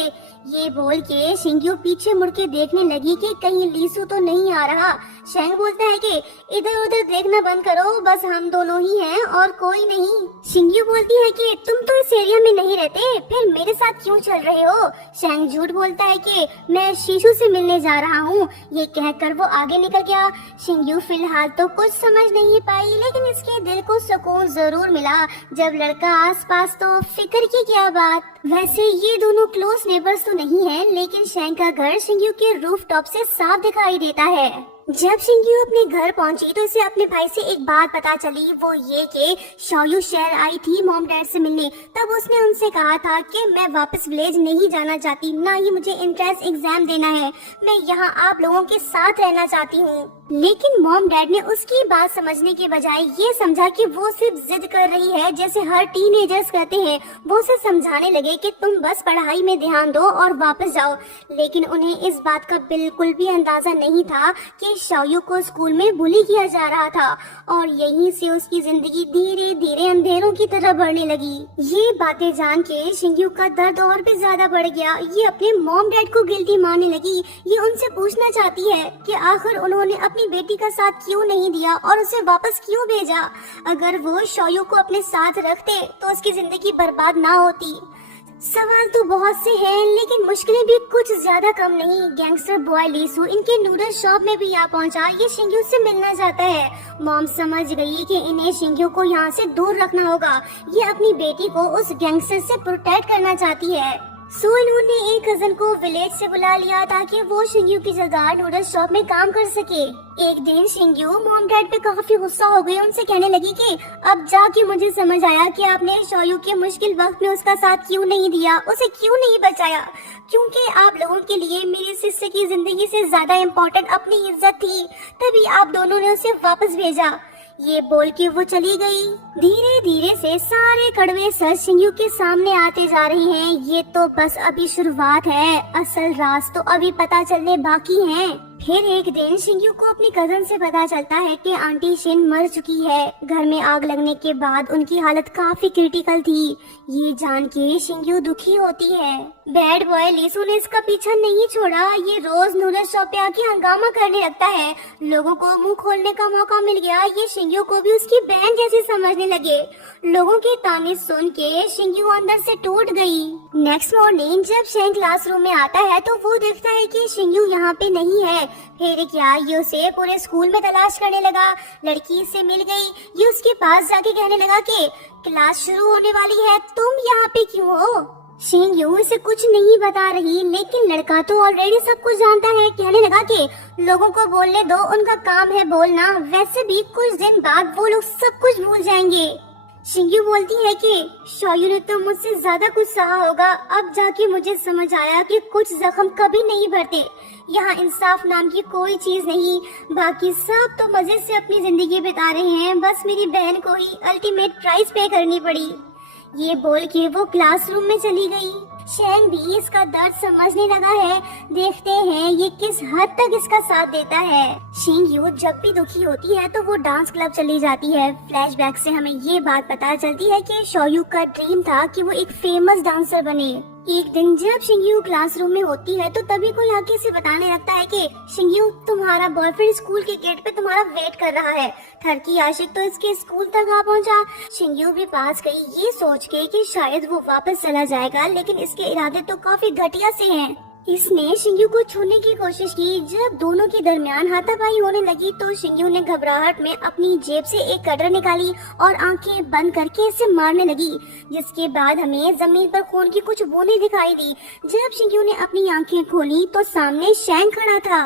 ये बोल के शिंग्यू पीछे मुड़ के देखने लगी कि कहीं लीसू तो नहीं आ रहा। शेंग बोलता है कि इधर उधर देखना बंद करो, बस हम दोनों ही हैं और कोई नहीं। शिंगयू बोलती है कि तुम तो इस एरिया में नहीं रहते, फिर मेरे साथ क्यों चल रहे हो? शेंग झूठ बोलता है कि मैं शीशु से मिलने जा रहा हूँ। ये कहकर वो आगे निकल गया। शिंगयू फिलहाल तो कुछ समझ नहीं पाई, लेकिन इसके दिल को सुकून जरूर मिला जब लड़का आसपास, तो फिक्र की क्या बात। वैसे ये दोनों क्लोज नेबर्स तो नहीं है, लेकिन शेंग का घर शिंगयू के रूफटॉप से साफ दिखाई देता है। जब शिंगयू अपने घर पहुंची तो इसे अपने भाई से एक बात पता चली, वो ये कि शोयू शहर आई थी मॉम डैड से मिलने। तब उसने उनसे कहा था कि मैं वापस विलेज नहीं जाना चाहती, ना ही मुझे एंट्रेंस एग्जाम देना है, मैं यहाँ आप लोगों के साथ रहना चाहती हूँ। लेकिन मॉम डैड ने उसकी बात समझने के बजाय ये समझा कि वो सिर्फ जिद कर रही है, जैसे हर टीनेजर्स करते हैं। वो उसे समझाने लगे कि तुम बस पढ़ाई में ध्यान दो और वापस जाओ। लेकिन उन्हें इस बात का बिल्कुल भी अंदाजा नहीं था कि शोयू को स्कूल में बुली किया जा रहा था और यहीं से उसकी जिंदगी धीरे धीरे अंधेरों की तरफ बढ़ने लगी। ये बातें जान के शिंगयू का दर्द और भी ज्यादा बढ़ गया। ये अपने मॉम डैड को गिल्टी मारने लगी। ये उनसे पूछना चाहती है कि आखिर उन्होंने अपनी बेटी का साथ क्यों नहीं दिया और उसे वापस क्यों भेजा। अगर वो शोयू को अपने साथ रखते तो उसकी जिंदगी बर्बाद ना होती। सवाल तो बहुत से हैं, लेकिन मुश्किलें भी कुछ ज्यादा कम नहीं। गैंगस्टर बॉय लीसू इनके नूडल शॉप में भी आ पहुंचा। ये शिंगयू से मिलना चाहता है। मॉम समझ गई कि इन्हें शिंगयू को यहाँ से दूर रखना होगा। ये अपनी बेटी को उस गैंगस्टर से प्रोटेक्ट करना चाहती है। सो इन्होंने एक कजन को विलेज से बुला लिया ताकि वो शिंगयू की जगह नूडल शॉप में काम कर सके। एक दिन शिंगयू मॉम डैड पे काफी गुस्सा हो गई। उनसे कहने लगी कि अब जाके मुझे समझ आया कि आपने शोयू के मुश्किल वक्त में उसका साथ क्यों नहीं दिया, उसे क्यों नहीं बचाया, क्योंकि आप लोगों के लिए मेरी सिस्टर की जिंदगी से ज्यादा इम्पोर्टेंट अपनी इज्जत थी, तभी आप दोनों ने उसे वापस भेजा। ये बोल के वो चली गई। धीरे धीरे से सारे कड़वे सच शिंगयू के सामने आते जा रहे हैं। ये तो बस अभी शुरुआत है, असल राज तो अभी पता चलने बाकी हैं। फिर एक दिन शिंगयू को अपनी कजन से पता चलता है कि आंटी शिन मर चुकी है। घर में आग लगने के बाद उनकी हालत काफी क्रिटिकल थी। ये जान के शिंगयू दुखी होती है। बैड बॉय लीसू ने इसका पीछा नहीं छोड़ा। ये रोज नूडल शॉप पे आके हंगामा करने लगता है। लोगों को मुंह खोलने का मौका मिल गया। ये शिंगयू को भी उसकी बहन जैसे समझने लगे। लोगों के ताने सुन के शिंगयू अंदर से टूट गई। नेक्स्ट मॉर्निंग जब शेंग क्लासरूम में आता है तो वो देखता है कि शिंगयू यहाँ पे नहीं है। फिर क्या, ये उसे पूरे स्कूल में तलाश करने लगा। लड़की से मिल गई। ये उसके पास जाके कहने लगा कि क्लास शुरू होने वाली है, तुम यहाँ पे क्यों हो? शिंगयू इसे कुछ नहीं बता रही, लेकिन लड़का तो ऑलरेडी सब कुछ जानता है। कहने लगा कि लोगों को बोलने दो, उनका काम है बोलना, वैसे भी कुछ दिन बाद वो लोग सब कुछ भूल जाएंगे। शिंगयू बोलती है कि शोयू ने तो मुझसे ज्यादा कुछ सहा होगा। अब जाके मुझे समझ आया कि कुछ जख्म कभी नहीं भरते। यहाँ इंसाफ नाम की कोई चीज नहीं। बाकी सब तो मजे से अपनी जिंदगी बिता रहे हैं, बस मेरी बहन को ही अल्टीमेट प्राइस पे करनी पड़ी। ये बोल के वो क्लासरूम में चली गई। शेंग भी इसका दर्द समझने लगा है। देखते हैं ये किस हद तक इसका साथ देता है। शिंगयू जब भी दुखी होती है तो वो डांस क्लब चली जाती है। फ्लैशबैक से हमें ये बात पता चलती है कि शोयू का ड्रीम था कि वो एक फेमस डांसर बने। एक दिन जब शिंगयू क्लासरूम में होती है तो तभी कोई आके से बताने लगता है कि शिंगयू, तुम्हारा बॉयफ्रेंड स्कूल के गेट पे तुम्हारा वेट कर रहा है। थर की आशिक तो इसके स्कूल तक आ पहुंचा। शिंगयू भी पास गई, ये सोच के कि शायद वो वापस चला जाएगा, लेकिन इसके इरादे तो काफी घटिया से हैं। इसने शिंगयू को छूने की कोशिश की। जब दोनों के दरमियान हाथापाई होने लगी तो शिंगयू ने घबराहट में अपनी जेब से एक कटर निकाली और आंखें बंद करके इसे मारने लगी, जिसके बाद हमें जमीन पर खून की कुछ बूंदें दिखाई दी। जब शिंगयू ने अपनी आंखें खोली तो सामने शेंग खड़ा था।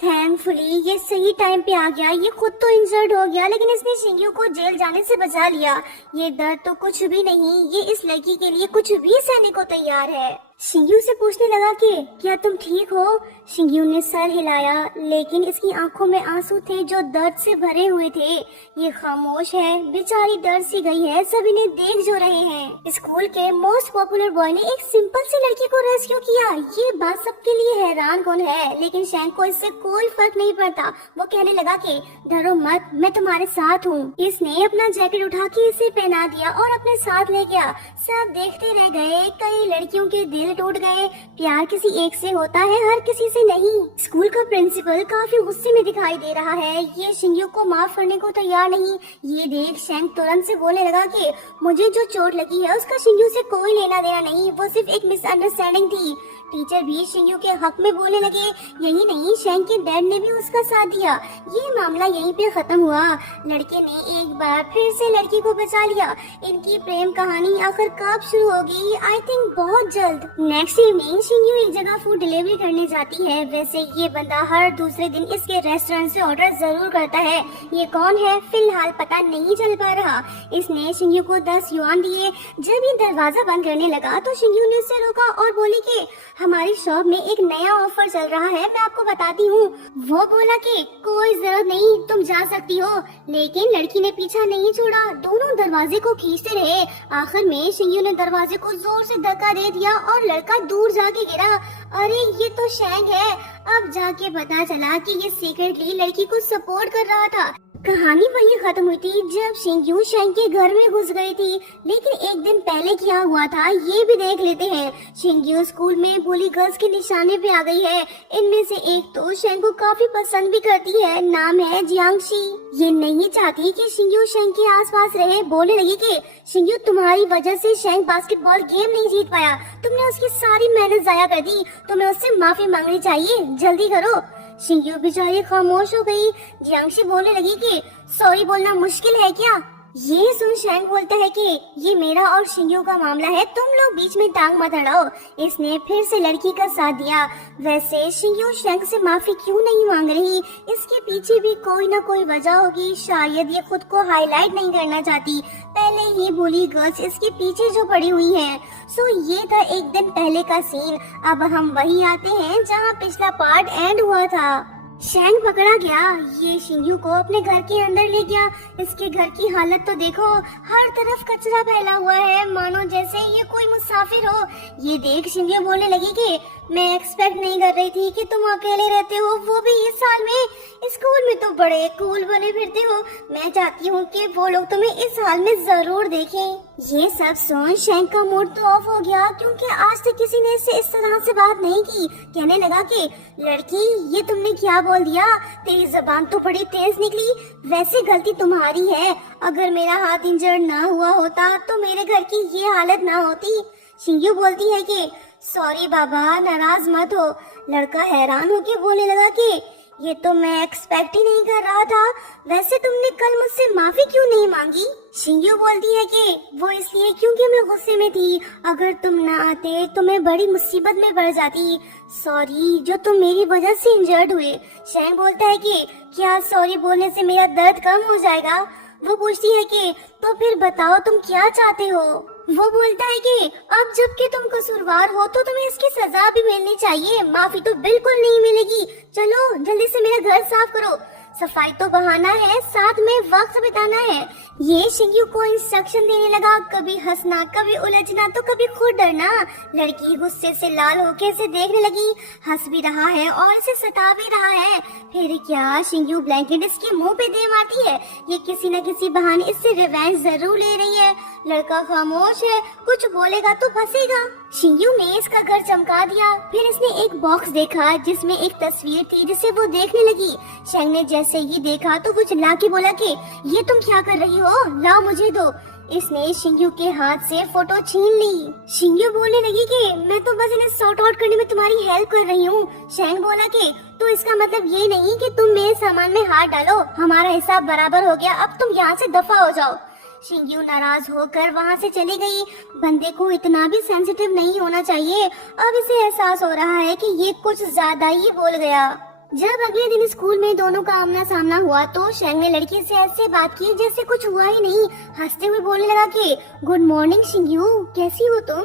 थैंकफुली ये सही टाइम पे आ गया। ये खुद तो इंजर्ड हो गया, लेकिन इसने शिंगयू को जेल जाने से बचा लिया। ये दर्द तो कुछ भी नहीं, ये इस लड़की के लिए कुछ भी सहने को तैयार है। शिंगयू से पूछने लगा कि क्या तुम ठीक हो? शिंगयू ने सर हिलाया, लेकिन इसकी आंखों में आंसू थे जो दर्द से भरे हुए थे। ये खामोश है, बेचारी डर सी गई है। सभी ने देख जो रहे हैं। स्कूल के मोस्ट पॉपुलर बॉय ने एक सिंपल सी लड़की को रेस्क्यू किया। ये बात सबके लिए हैरान कौन है, लेकिन शेंग को इससे कोई फर्क नहीं पड़ता। वो कहने लगा कि डरो मत, मैं तुम्हारे साथ हूँ। इसने अपना जैकेट उठा के इसे पहना दिया और अपने साथ ले गया। सब देखते रह गए। कई लड़कियों के दिल दिल टूट गए। प्यार किसी एक से होता है, हर किसी से नहीं। स्कूल का प्रिंसिपल काफी गुस्से में दिखाई दे रहा है, ये शिंग्यू को माफ करने को तैयार नहीं। ये देख शेंग तुरंत से बोलने लगा कि मुझे जो चोट लगी है उसका शिंग्यू से कोई लेना देना नहीं, वो सिर्फ एक मिसअंडरस्टैंडिंग थी। टीचर भी शिंग्यू के हक में बोलने लगे। यही नहीं, शेंग के डैड ने भी उसका साथ दिया। ये मामला यहीं पे खत्म हुआ। लड़के ने एक बार फिर से लड़की को बचा लिया। इनकी प्रेम कहानी आखिर कब शुरू होगी? आई थिंक बहुत जल्द। नेक्स्ट इवनिंग शिंग्यू एक जगह फूड डिलीवरी करने जाती है। वैसे ये बंदा हर दूसरे दिन इसके रेस्टोरेंट से ऑर्डर जरूर करता है। ये कौन है फिलहाल पता नहीं चल पा रहा। इसने शिंग्यू को 10 युआन दिए। जब ये दरवाजा बंद करने लगा तो शिंग्यू ने उसे रोका और बोली कि हमारी शॉप में एक नया ऑफर चल रहा है, मैं आपको बताती हूँ। वो बोला कि कोई जरूरत नहीं, तुम जा सकती हो। लेकिन लड़की ने पीछा नहीं छोड़ा, दोनों दरवाजे को खींचते रहे। आखिर में शिंग्यू ने दरवाजे को जोर से धक्का दे दिया और लड़का दूर जाके गिरा। अरे ये तो शेंग है। अब जाके पता चला कि ये सीक्रेटली लड़की को सपोर्ट कर रहा था। कहानी वही खत्म हुई थी जब शिंग्यू शेंग के घर में घुस गई थी। लेकिन एक दिन पहले क्या हुआ था ये भी देख लेते हैं। शिंग्यू स्कूल में बुली गर्ल्स के निशाने पे आ गई है। इनमें से एक तो शेंग को काफी पसंद भी करती है, नाम है जियांगशी। ये नहीं चाहती कि शिंग्यू शेंग के आसपास रहे। बोलने लगी कि शिंग्यू तुम्हारी वजह से शेंग बास्केटबॉल गेम नहीं जीत पाया, तुमने उसकी सारी मेहनत जाया कर दी, तुम्हें उससे माफी मांगनी चाहिए, जल्दी करो। शिंग्यू बेचारी खामोश हो गई। जियांगशी बोलने लगी कि सॉरी बोलना मुश्किल है क्या? ये सुन शेंग बोलता है कि ये मेरा और शिंग्यू का मामला है, तुम लोग बीच में टांग मत अड़ाओ। इसने फिर से लड़की का साथ दिया। वैसे शिंग्यू शेंग से माफी क्यों नहीं मांग रही? इसके पीछे भी कोई ना कोई वजह होगी। शायद ये खुद को हाईलाइट नहीं करना चाहती। पहले ही बुली गर्ल्स इसके पीछे जो पड़ी हुई हैं। सो ये था एक दिन पहले का सीन। अब हम वही आते हैं जहाँ पिछला पार्ट एंड हुआ था। शेंग पकड़ा गया। ये शिंग्यू को अपने घर के अंदर ले गया। इसके घर की हालत तो देखो, हर तरफ कचरा फैला हुआ है, मानो जैसे ये कोई मुसाफिर हो। ये देख शिंग्यू बोलने लगी कि मैं एक्सपेक्ट नहीं कर रही थी कि तुम अकेले रहते हो, वो भी इस साल में। स्कूल में तो बड़े कूल बने फिरते हो। मैं चाहती हूँ कि वो लोग तुम्हें इस हाल में जरूर देखें। ये सब सुन शेंग का मूड तो ऑफ हो गया, क्योंकि आज तक किसी ने इससे इस तरह से बात नहीं की। कहने लगा कि लड़की ये तुमने क्या बोल दिया? तेरी जबान तो बड़ी तेज निकली। वैसे गलती तुम्हारी है। अगर मेरा हाथ इंजर्ड ना हुआ होता तो मेरे घर की ये हालत ना होती। शिंग्यू बोलती है कि सॉरी बाबा, नाराज मत हो। लड़का हैरान होके बोलने लगा कि ये तो मैं एक्सपेक्ट ही नहीं कर रहा था। वैसे तुमने कल मुझसे माफी क्यों नहीं मांगी? शिंग्यू बोलती है कि वो इसलिए क्योंकि मैं गुस्से में थी। अगर तुम ना आते तो मैं बड़ी मुसीबत में पड़ जाती। सॉरी जो तुम मेरी वजह से इंजर्ड हुए। शेंग बोलता है कि क्या सॉरी बोलने से मेरा दर्द कम हो जाएगा? वो पूछती है कि तो फिर बताओ तुम क्या चाहते हो? वो बोलता है कि अब जबकि तुम कसूरवार हो तो तुम्हें इसकी सजा भी मिलनी चाहिए, माफी तो बिल्कुल नहीं मिलेगी। चलो जल्दी से मेरा घर साफ करो। सफाई तो बहाना है, साथ में वक्त बिताना है। ये शिंग्यू को इंस्ट्रक्शन देने लगा। कभी हंसना, कभी उलझना, तो कभी खुद डरना। लड़की गुस्से से लाल होकर इसे देखने लगी। हंस भी रहा है और इसे सता भी रहा है। फिर क्या शिंग्यू ब्लैंकेट इसके मुंह पे दे मारती है। ये किसी न किसी बहाने इससे रिवेंज जरूर ले रही है। लड़का खामोश है, कुछ बोलेगा तो फंसेगा। शिंग्यू ने इसका घर चमका दिया। फिर इसने एक बॉक्स देखा जिसमें एक तस्वीर थी जिसे वो देखने लगी। शेंग ने जैसे ही देखा तो कुछ ला के बोला कि ये तुम क्या कर रही हो, लाओ मुझे दो। इसने शिंग्यू के हाथ से फोटो छीन ली। शिंग्यू बोलने लगी कि मैं तो बस इन्हें सॉर्ट आउट करने में तुम्हारी हेल्प कर रही हूँ। शेंग बोला कि तो इसका मतलब ये नहीं कि तुम मेरे सामान में हाथ डालो, हमारा हिसाब बराबर हो गया, अब तुम यहाँ से दफा हो जाओ। शिंग्यू नाराज होकर वहाँ से चली गई। बंदे को इतना भी सेंसिटिव नहीं होना चाहिए। अब इसे एहसास हो रहा है कि ये कुछ ज्यादा ही बोल गया। जब अगले दिन स्कूल में दोनों का आमना सामना हुआ तो शेंग ने लड़की से ऐसे बात की जैसे कुछ हुआ ही नहीं। हंसते हुए बोलने लगा कि गुड मॉर्निंग शिंग्यू, कैसी हो तुम?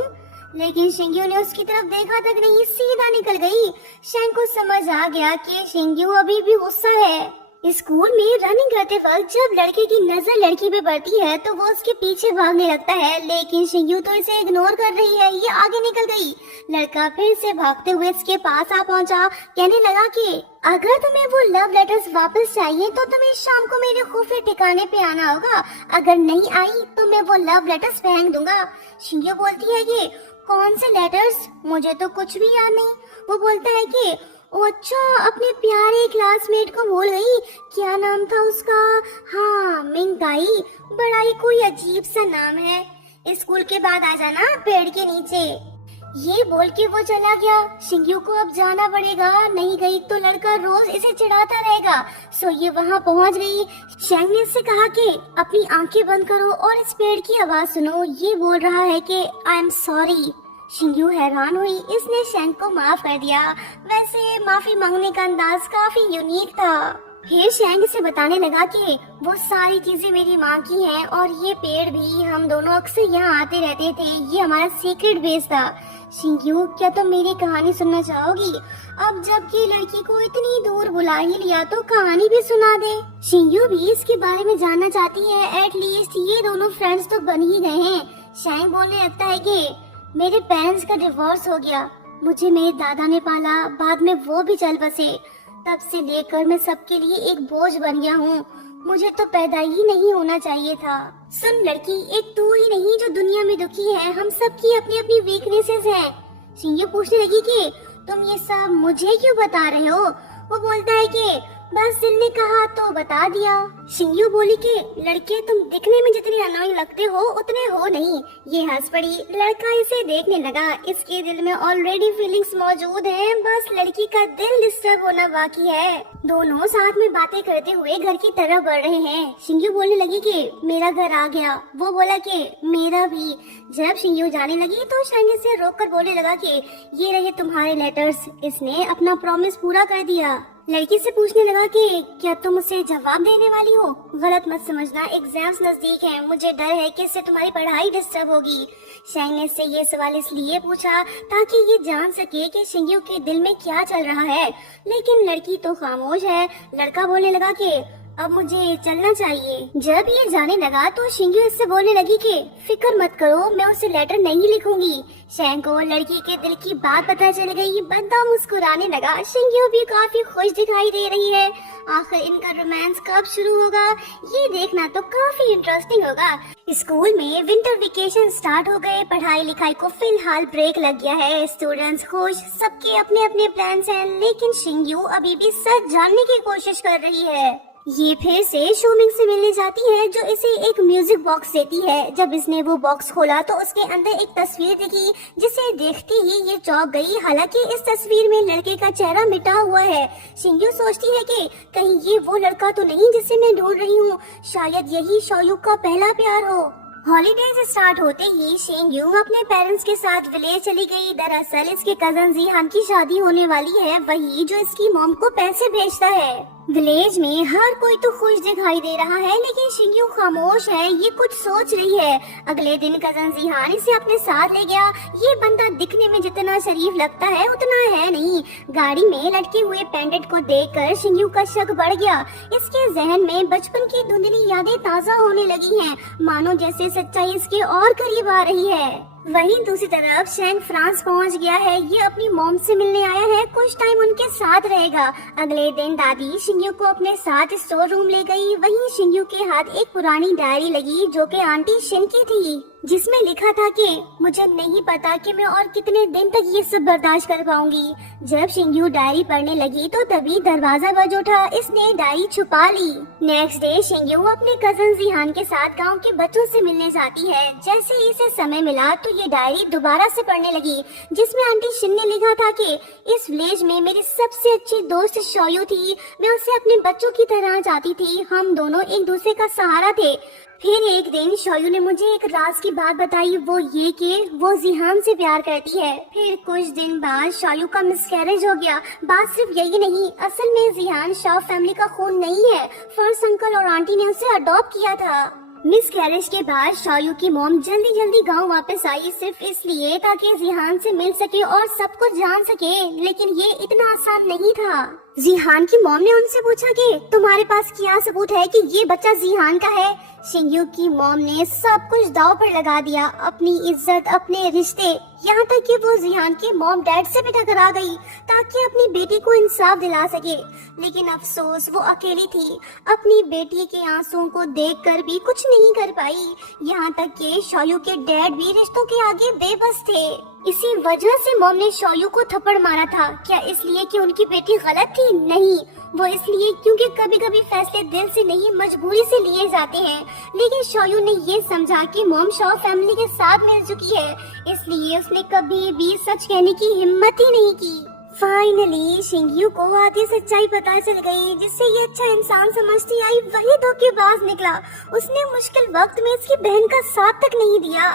लेकिन शिंग्यू ने उसकी तरफ देखा तक नहीं, सीधा निकल गई। शेंग को समझ आ गया कि शिंग्यू अभी भी गुस्सा है। स्कूल में रनिंग करते वक्त जब लड़के की नजर लड़की पे पड़ती है तो वो उसके पीछे भागने लगता है, लेकिन शिंग्यू तो इसे इग्नोर कर रही है। ये आगे निकल गई। लड़का फिर से भागते हुए इसके पास आ पहुंचा। कहने लगा कि अगर तुम्हें वो लव लेटर्स वापस चाहिए तो तुम्हें शाम को मेरे खुफिया ठिकाने पे आना होगा। अगर नहीं आई तो मैं वो लव लेटर्स फेंक दूंगा। शिंग्यू बोलती है कि कौन से लेटर्स? मुझे तो कुछ भी याद नहीं। वो बोलता है कि ओ अच्छा, अपने प्यारे क्लासमेट को भूल गई, क्या नाम था उसका? हाँ, मिंगाई। बड़ा ही कोई अजीब सा नाम है। स्कूल के बाद आ जाना पेड़ के नीचे। ये बोल के वो चला गया। शिंग्यू को अब जाना पड़ेगा, नहीं गई तो लड़का रोज इसे चिढ़ाता रहेगा। सो ये वहाँ पहुँच गई। शैंग ने इससे कहा कि अपनी आंखें बंद करो और इस पेड़ की आवाज सुनो। ये बोल रहा है कि आई एम सॉरी। शिंग्यू हैरान हुई, इसने शैंग को माफ कर दिया। वैसे माफी मांगने का अंदाज काफी यूनिक था। फिर शैंग से बताने लगा कि वो सारी चीजें मेरी माँ की हैं और ये पेड़ भी, हम दोनों अक्सर यहाँ आते रहते थे, ये हमारा सीक्रेट बेस था। शिंग्यू, क्या तुम मेरी कहानी सुनना चाहोगी? अब जबकि लड़की को इतनी दूर बुला ही लिया तो कहानी भी सुना दे। शिंग्यू भी इसके बारे में जानना चाहती है। एटलीस्ट ये दोनों फ्रेंड्स तो बन ही गए हैं। शैंग बोलने लगता है कि मेरे पेरेंट्स का डिवोर्स हो गया, मुझे मेरे दादा ने पाला, बाद में वो भी चल बसे। तब से लेकर मैं सबके लिए एक बोझ बन गया हूँ। मुझे तो पैदा ही नहीं होना चाहिए था। सुन लड़की, एक तू ही नहीं जो दुनिया में दुखी है, हम सब की अपनी अपनी वीकनेसेस हैं। शिंग्यू पूछने लगी कि तुम ये सब मुझे क्यों बता रहे हो? वो बोलता है कि बस दिल ने कहा तो बता दिया। शिंग्यू बोली कि लड़के, तुम दिखने में जितने अनोइंग लगते हो उतने हो नहीं। ये हंस पड़ी। लड़का इसे देखने लगा। इसके दिल में ऑलरेडी फीलिंग्स मौजूद हैं, बस लड़की का दिल डिस्टर्ब होना बाकी है। दोनों साथ में बातें करते हुए घर की तरफ बढ़ रहे हैं। शिंग्यू बोलने लगी कि मेरा घर आ गया। वो बोला कि मेरा भी। जब शिंग्यू जाने लगी तो शैंग से रोक कर बोलने लगा कि ये रहे तुम्हारे लेटर्स। इसने अपना प्रॉमिस पूरा कर दिया। लड़की से पूछने लगा कि क्या तुम उसे जवाब देने वाली हो? गलत मत समझना, एग्जाम्स नजदीक हैं, मुझे डर है कि इससे तुम्हारी पढ़ाई डिस्टर्ब होगी। शैंग ने इससे ये सवाल इसलिए पूछा ताकि ये जान सके कि शिंग्यू के दिल में क्या चल रहा है, लेकिन लड़की तो खामोश है। लड़का बोलने लगा कि अब मुझे चलना चाहिए। जब ये जाने लगा तो शिंग्यू इससे बोलने लगी कि फिक्र मत करो, मैं उसे लेटर नहीं लिखूंगी। शैंग को लड़की के दिल की बात पता चल गई। बंदा मुस्कुराने लगा। शिंग्यू भी काफी खुश दिखाई दे रही है। आखिर इनका रोमांस कब शुरू होगा, ये देखना तो काफी इंटरेस्टिंग होगा। स्कूल में विंटर वेकेशन स्टार्ट हो गए। पढ़ाई लिखाई को फिलहाल ब्रेक लग गया है। स्टूडेंट्स खुश, सबके अपने अपने प्लान्स हैं, लेकिन शिंग्यू अभी भी सच जानने की कोशिश कर रही है। ये फिर से शोमिंग से मिलने जाती है जो इसे एक म्यूजिक बॉक्स देती है। जब इसने वो बॉक्स खोला तो उसके अंदर एक तस्वीर दिखी, जिसे देखते ही ये चौंक गई। हालांकि इस तस्वीर में लड़के का चेहरा मिटा हुआ है। शिंग्यू सोचती है कि कहीं ये वो लड़का तो नहीं जिसे मैं ढूंढ रही हूँ। शायद यही शोयुक का पहला प्यार हो। हॉलीडेज स्टार्ट होते ही शिंग्यू अपने पेरेंट्स के साथ विलेज चली गई। दरअसल इसके कजन जीहान की शादी होने वाली है, वही जो इसकी मॉम को पैसे भेजता है। विलेज में हर कोई तो खुश दिखाई दे रहा है, लेकिन शिंग्यू खामोश है। ये कुछ सोच रही है। अगले दिन कजन जीहान इसे अपने साथ ले गया। ये बंदा दिखने में जितना शरीफ लगता है उतना है नहीं। गाड़ी में लटके हुए पेंडेंट को देखकर शिंग्यू का शक बढ़ गया। इसके जहन में बचपन की धुंधली यादें ताजा होने लगी हैं, मानो जैसे सच्चाई इसके और करीब आ रही है। वहीं दूसरी तरफ शैंग फ्रांस पहुंच गया है। ये अपनी मॉम से मिलने आया है, कुछ टाइम उनके साथ रहेगा। अगले दिन दादी शिंग्यू को अपने साथ स्टोर रूम ले गई। वहीं शिंग्यू के हाथ एक पुरानी डायरी लगी जो कि आंटी शिन की थी, जिसमें लिखा था कि मुझे नहीं पता कि मैं और कितने दिन तक ये सब बर्दाश्त कर पाऊंगी। जब शिंग्यू डायरी पढ़ने लगी तो तभी दरवाजा बज उठा। इसने डायरी छुपा ली। नेक्स्ट डे शिंग्यू अपने कजन जीहान के साथ गांव के बच्चों से मिलने जाती है। जैसे ही इसे समय मिला तो ये डायरी दोबारा से पढ़ने लगी, जिसमें आंटी शिन ने लिखा था कि इस विलेज में मेरी सबसे अच्छी दोस्त शोयू थी। मैं उसे अपने बच्चों की तरह चाहती थी। हम दोनों एक दूसरे का सहारा थे। फिर एक दिन शोयू ने मुझे एक राज की बात बताई, वो ये कि वो जीहान से प्यार करती है। फिर कुछ दिन बाद शोयू का मिसकैरेज हो गया। बात सिर्फ यही नहीं, असल में जीहान शॉ फैमिली का खून नहीं है। फर्स्ट अंकल और आंटी ने उसे अडॉप्ट किया था। मिसकैरेज के बाद शोयू की मॉम जल्दी जल्दी गांव वापस आई, सिर्फ इसलिए ताकि जीहान से मिल सके और सब कुछ जान सके। लेकिन ये इतना आसान नहीं था। जीहान की मॉम ने उनसे पूछा कि तुम्हारे पास क्या सबूत है कि ये बच्चा जीहान का है? शिंग्यू की मॉम ने सब कुछ दांव पर लगा दिया, अपनी इज्जत, अपने रिश्ते, यहाँ तक कि वो जीहान के मॉम डैड से भी टकरा गई ताकि अपनी बेटी को इंसाफ दिला सके। लेकिन अफसोस वो अकेली थी। अपनी बेटी के आंसुओं को देखकर भी कुछ नहीं कर पाई। यहाँ तक कि शोयू के डैड भी रिश्तों के आगे बेबस थे। इसी वजह से मॉम ने शौयू को थप्पड़ मारा था। क्या इसलिए कि उनकी बेटी गलत थी? नहीं, वो इसलिए क्योंकि कभी कभी फैसले दिल से नहीं मजबूरी से लिए जाते हैं। लेकिन शौयू ने ये समझा कि मॉम शॉ फैमिली के साथ मिल चुकी है, इसलिए उसने कभी भी सच कहने की हिम्मत ही नहीं की। फाइनली शिंगयू को आधी सच्चाई पता चल गई, जिससे ये अच्छा इंसान समझती आई वही धोखेबाज निकला। उसने मुश्किल वक्त में इसकी बहन का साथ तक नहीं दिया।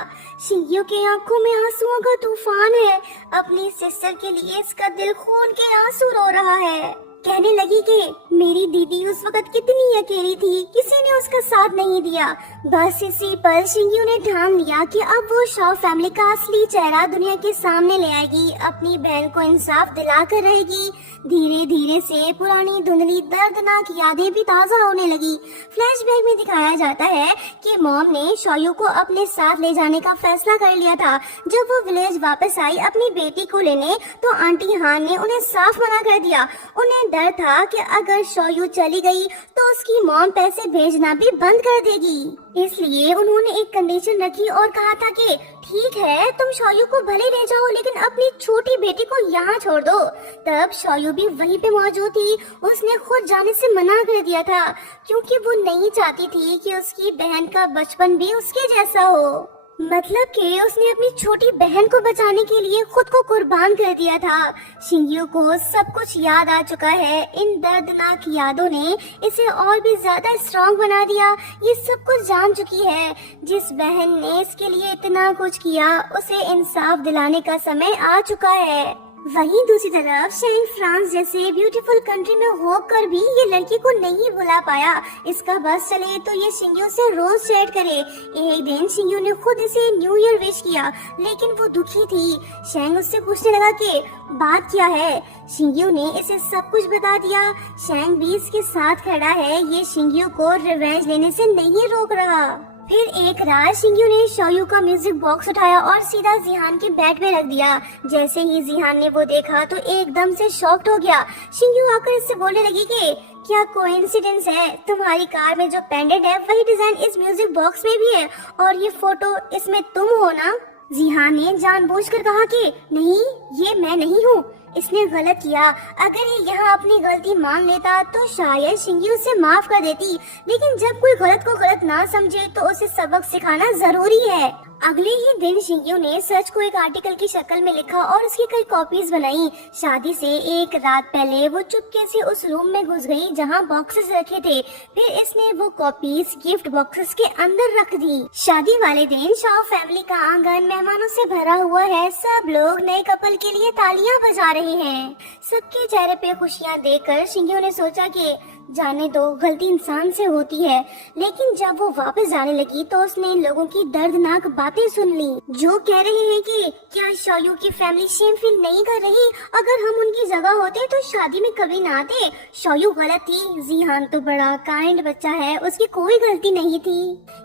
शिंगयू के आंखों में आंसुओं का तूफान है। अपनी सिस्टर के लिए इसका दिल खून के आंसू रो रहा है। कहने लगी कि मेरी दीदी उस वक्त कितनी अकेली थी, किसी ने उसका साथ नहीं दिया। बस इसी पर शिंगयू ने ठान लिया कि अब वो शॉ फैमिली का असली चेहरा दुनिया के सामने ले आएगी, अपनी बहन को इंसाफ दिलाकर रहेगी। धीरे धीरे से पुरानी धुंधली दर्दनाक यादें भी ताजा होने लगी। फ्लैशबैक में दिखाया जाता है कि मॉम ने शौयू को अपने साथ ले जाने का फैसला कर लिया था। जब वो विलेज वापस आई अपनी बेटी को लेने, तो आंटी हान ने उन्हें साफ मना कर दिया। उन्हें डर था कि अगर शौयू चली गई तो उसकी मॉम पैसे भेजना भी बंद कर देगी। इसलिए उन्होंने एक कंडीशन रखी और कहा था कि ठीक है, तुम शौयू को भले ले जाओ, लेकिन अपनी छोटी बेटी को यहाँ छोड़ दो। तब शौयू भी वहीं पे मौजूद थी। उसने खुद जाने से मना कर दिया था, क्योंकि वो नहीं चाहती थी कि उसकी बहन का बचपन भी उसके जैसा हो। मतलब कि उसने अपनी छोटी बहन को बचाने के लिए खुद को कुर्बान कर दिया था। शिंगयू को सब कुछ याद आ चुका है। इन दर्दनाक यादों ने इसे और भी ज्यादा स्ट्रॉन्ग बना दिया। ये सब कुछ जान चुकी है। जिस बहन ने इसके लिए इतना कुछ किया, उसे इंसाफ दिलाने का समय आ चुका है। वहीं दूसरी तरफ शैंग फ्रांस जैसे ब्यूटीफुल कंट्री में होकर भी ये लड़की को नहीं भुला पाया। इसका बस चले तो ये शिंगयू से रोज चैट करे। एक दिन शिंगयू ने खुद इसे न्यू ईयर विश किया, लेकिन वो दुखी थी। शैंग उससे पूछने लगा कि बात क्या है। शिंगयू ने इसे सब कुछ बता दिया। शैंग भी इसके साथ खड़ा है। ये शिंगयू को रिवेंज लेने से नहीं रोक रहा। फिर एक रात शिंगयू ने शौयू का म्यूजिक बॉक्स उठाया और सीधा जिहान के बेड पे रख दिया। जैसे ही जिहान ने वो देखा तो एकदम से शॉक्ड हो गया। शिंगयू आकर इससे बोलने लगी कि क्या कोइंसिडेंस है, तुम्हारी कार में जो पेंडेंट है वही डिजाइन इस म्यूजिक बॉक्स में भी है, और ये फोटो इसमें तुम हो ना। जिहान ने जानबूझकर कहा कि नहीं, ये मैं नहीं हूँ, इसने गलत किया। अगर ये यहाँ अपनी गलती मान लेता तो शायद शिंगयू उसे माफ कर देती। लेकिन जब कोई गलत को गलत ना समझे तो उसे सबक सिखाना जरूरी है। अगले ही दिन शिंगयू ने सच को एक आर्टिकल की शक्ल में लिखा और उसकी कई कॉपीज बनाई। शादी से एक रात पहले वो चुपके से उस रूम में घुस गई जहाँ बॉक्सेस रखे थे। फिर इसने वो कॉपीज गिफ्ट बॉक्सेस के अंदर रख दी। शादी वाले दिन शॉ फैमिली का आंगन मेहमानों से भरा हुआ है। सब लोग नए कपल के लिए तालियां बजा रहे हैं। सबके चेहरे पे खुशियां देखकर शिंगयू ने सोचा कि जाने दो, गलती इंसान से होती है। लेकिन जब वो वापस जाने लगी तो उसने लोगों की दर्दनाक बातें सुन ली, जो कह रहे हैं कि क्या शौयू की फैमिली शेम फील नहीं कर रही। अगर हम उनकी जगह होते तो शादी में कभी ना आते। शौयू गलत थी, जिहान तो बड़ा काइंड बच्चा है, उसकी कोई गलती नहीं थी।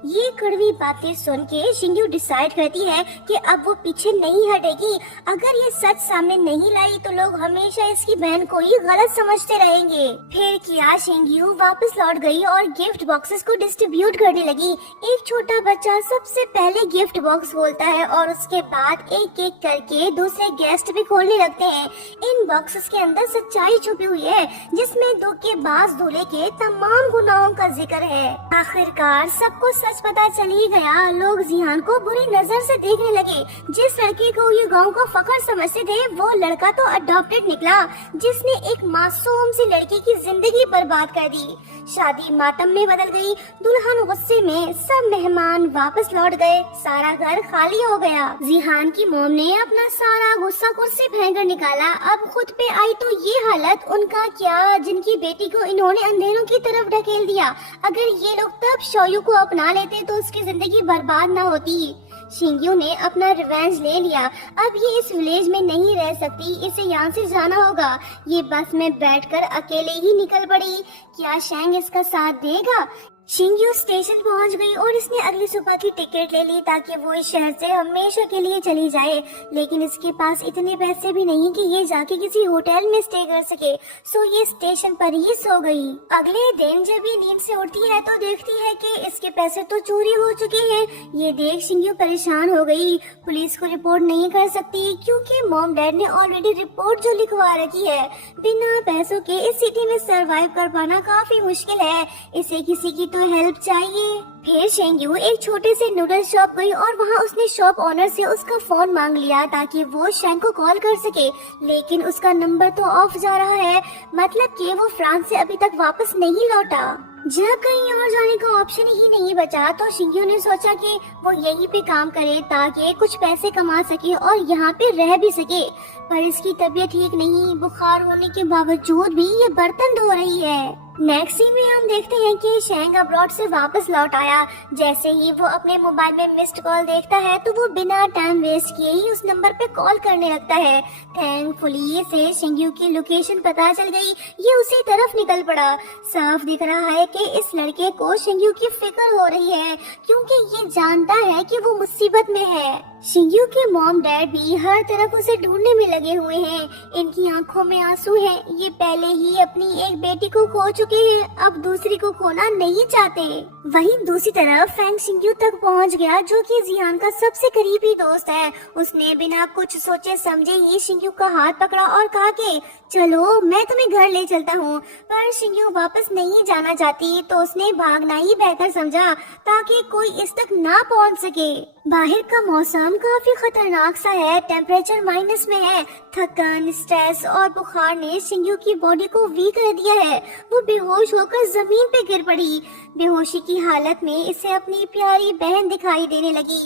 ये कड़वी बातें सुन के शिंगयू डिसाइड करती है कि अब वो पीछे नहीं हटेगी। अगर ये सच सामने नहीं लाई तो लोग हमेशा इसकी बहन को ही गलत समझते रहेंगे। फिर किया शिंगयू वापस लौट गई और गिफ्ट बॉक्सेस को डिस्ट्रीब्यूट करने लगी। एक छोटा बच्चा सबसे पहले गिफ्ट बॉक्स खोलता है और उसके बाद एक एक करके दूसरे गेस्ट भी खोलने लगते हैं। इन बॉक्सेस के अंदर सच्चाई छुपी हुई है, जिसमें धोखेबाज दूल्हे के तमाम गुनाहों का जिक्र है। आखिरकार सबको सच पता चल ही गया। लोग जिहान को बुरी नजर से देखने लगे। जिस लड़के को ये गाँव का फखर समझते थे, वो लड़का तो अडॉप्टेड निकला, जिसने एक मासूम सी लड़की की जिंदगी बर्बाद कर दी। शादी मातम में बदल गई। दुल्हन गुस्से में, सब मेहमान वापस लौट गए। सारा घर खाली हो गया। जिहान की मॉम ने अपना सारा गुस्सा कुर्सी फेंक निकाला। अब खुद पे आई तो ये हालत उनका क्या, जिनकी बेटी को इन्होंने अंधेरों की तरफ ढकेल दिया। अगर ये लोग तब शौयू को अपना लेते तो उसकी जिंदगी बर्बाद न होती। शिंगयू ने अपना रिवेंज ले लिया। अब ये इस विलेज में नहीं रह सकती, इसे यहाँ से जाना होगा। ये बस में बैठकर अकेले ही निकल पड़ी। क्या शैंग इसका साथ देगा? शिंग्यू स्टेशन पहुंच गई और इसने अगली सुबह की टिकट ले ली ताकि वो इस शहर से हमेशा के लिए चली जाए, लेकिन इसके पास इतने पैसे भी नहीं कि ये जाके किसी होटल में स्टे कर सके, सो ये स्टेशन पर ही सो गई। अगले दिन जब ये नींद से उठती है तो देखती है कि इसके पैसे तो चोरी हो चुके हैं। ये देख शिंग्यू परेशान हो गई। पुलिस को रिपोर्ट नहीं कर सकती क्योंकि मॉम डैड ने ऑलरेडी रिपोर्ट जो लिखवा रखी है। बिना पैसों के इस सिटी में सरवाइव कर पाना काफी मुश्किल है, इसे किसी की तो हेल्प चाहिए। फिर शेंग्यू एक छोटे से नूडल शॉप गई और वहाँ उसने शॉप ओनर से उसका फोन मांग लिया ताकि वो शैंग को कॉल कर सके, लेकिन उसका नंबर तो ऑफ जा रहा है, मतलब कि वो फ्रांस से अभी तक वापस नहीं लौटा। जब कहीं और जाने का ऑप्शन ही नहीं बचा तो शिंग्यू ने सोचा कि वो यहीं पे काम करे ताकि कुछ पैसे कमा सके और यहाँ पे रह भी सके, पर इसकी तबीयत ठीक नहीं, बुखार होने के बावजूद भी ये बर्तन धो रही है। नेक्स्ट सीन में हम देखते हैं कि शैंग अब्रॉड से वापस लौट आया। जैसे ही वो अपने मोबाइल में मिस्ड कॉल देखता है तो वो बिना टाइम वेस्ट किए ही उस नंबर पे कॉल करने लगता है। थैंकफुली इसे शिंग्यू की लोकेशन पता चल गई, ये उसी तरफ निकल पड़ा। साफ दिख रहा है कि इस लड़के को शिंग्यू की फिक्र हो रही है क्योंकि ये जानता है कि वो मुसीबत में है। शिंग्यू के मॉम डैड भी हर तरफ उसे ढूंढने में लगे हुए हैं। इनकी आंखों में आंसू हैं। ये पहले ही अपनी एक बेटी को खो चुके हैं, अब दूसरी को खोना नहीं चाहते। वहीं दूसरी तरफ फैंग शिंग्यू तक पहुंच गया जो कि जिहान का सबसे करीबी दोस्त है। उसने बिना कुछ सोचे समझे ही शिंग्यू का हाथ पकड़ा और कहा कि चलो मैं तुम्हें घर ले चलता हूँ, पर शिंग्यू वापस नहीं जाना चाहती तो उसने भागना ही बेहतर समझा ताकि कोई इस तक ना पहुँच सके। बाहर का मौसम काफी खतरनाक सा है, टेम्परेचर माइनस में है। थकान, स्ट्रेस और बुखार ने शिंग्यू की बॉडी को वीक कर दिया है। वो बेहोश होकर जमीन पे गिर पड़ी। बेहोशी की हालत में इसे अपनी प्यारी बहन दिखाई देने लगी।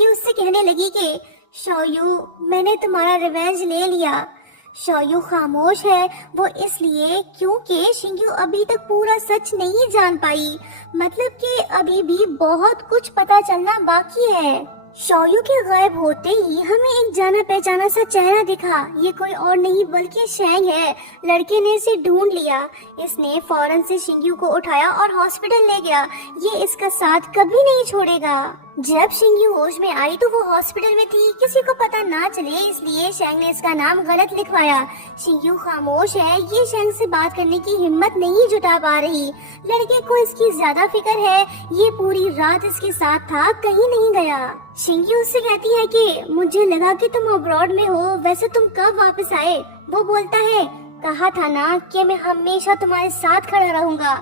ये उससे कहने लगी कि शोयू, मैंने तुम्हारा रिवेंज ले लिया। शोयू खामोश है, वो इसलिए क्योंकि शिंग्यू अभी तक पूरा सच नहीं जान पाई, मतलब कि अभी भी बहुत कुछ पता चलना बाकी है। शोयू के गायब होते ही हमें एक जाना पहचाना सा चेहरा दिखा। ये कोई और नहीं बल्कि शैंग है। लड़के ने इसे ढूंढ लिया। इसने फौरन से शिंग्यू को उठाया और हॉस्पिटल ले गया। ये इसका साथ कभी नहीं छोड़ेगा। जब शिंग्यू होश में आई तो वो हॉस्पिटल में थी, किसी को पता ना चले इसलिए शैंग ने इसका नाम गलत लिखवाया। शिंग्यू खामोश है, ये शैंग से बात करने की हिम्मत नहीं जुटा पा रही। लड़के को इसकी ज्यादा फिक्र है, ये पूरी रात इसके साथ था, कहीं नहीं गया। शिंग्यू उससे कहती है कि मुझे लगा कि तुम अब्रॉड में हो, वैसे तुम कब वापस आए? वो बोलता है, कहा था ना कि मैं हमेशा तुम्हारे साथ खड़ा रहूंगा।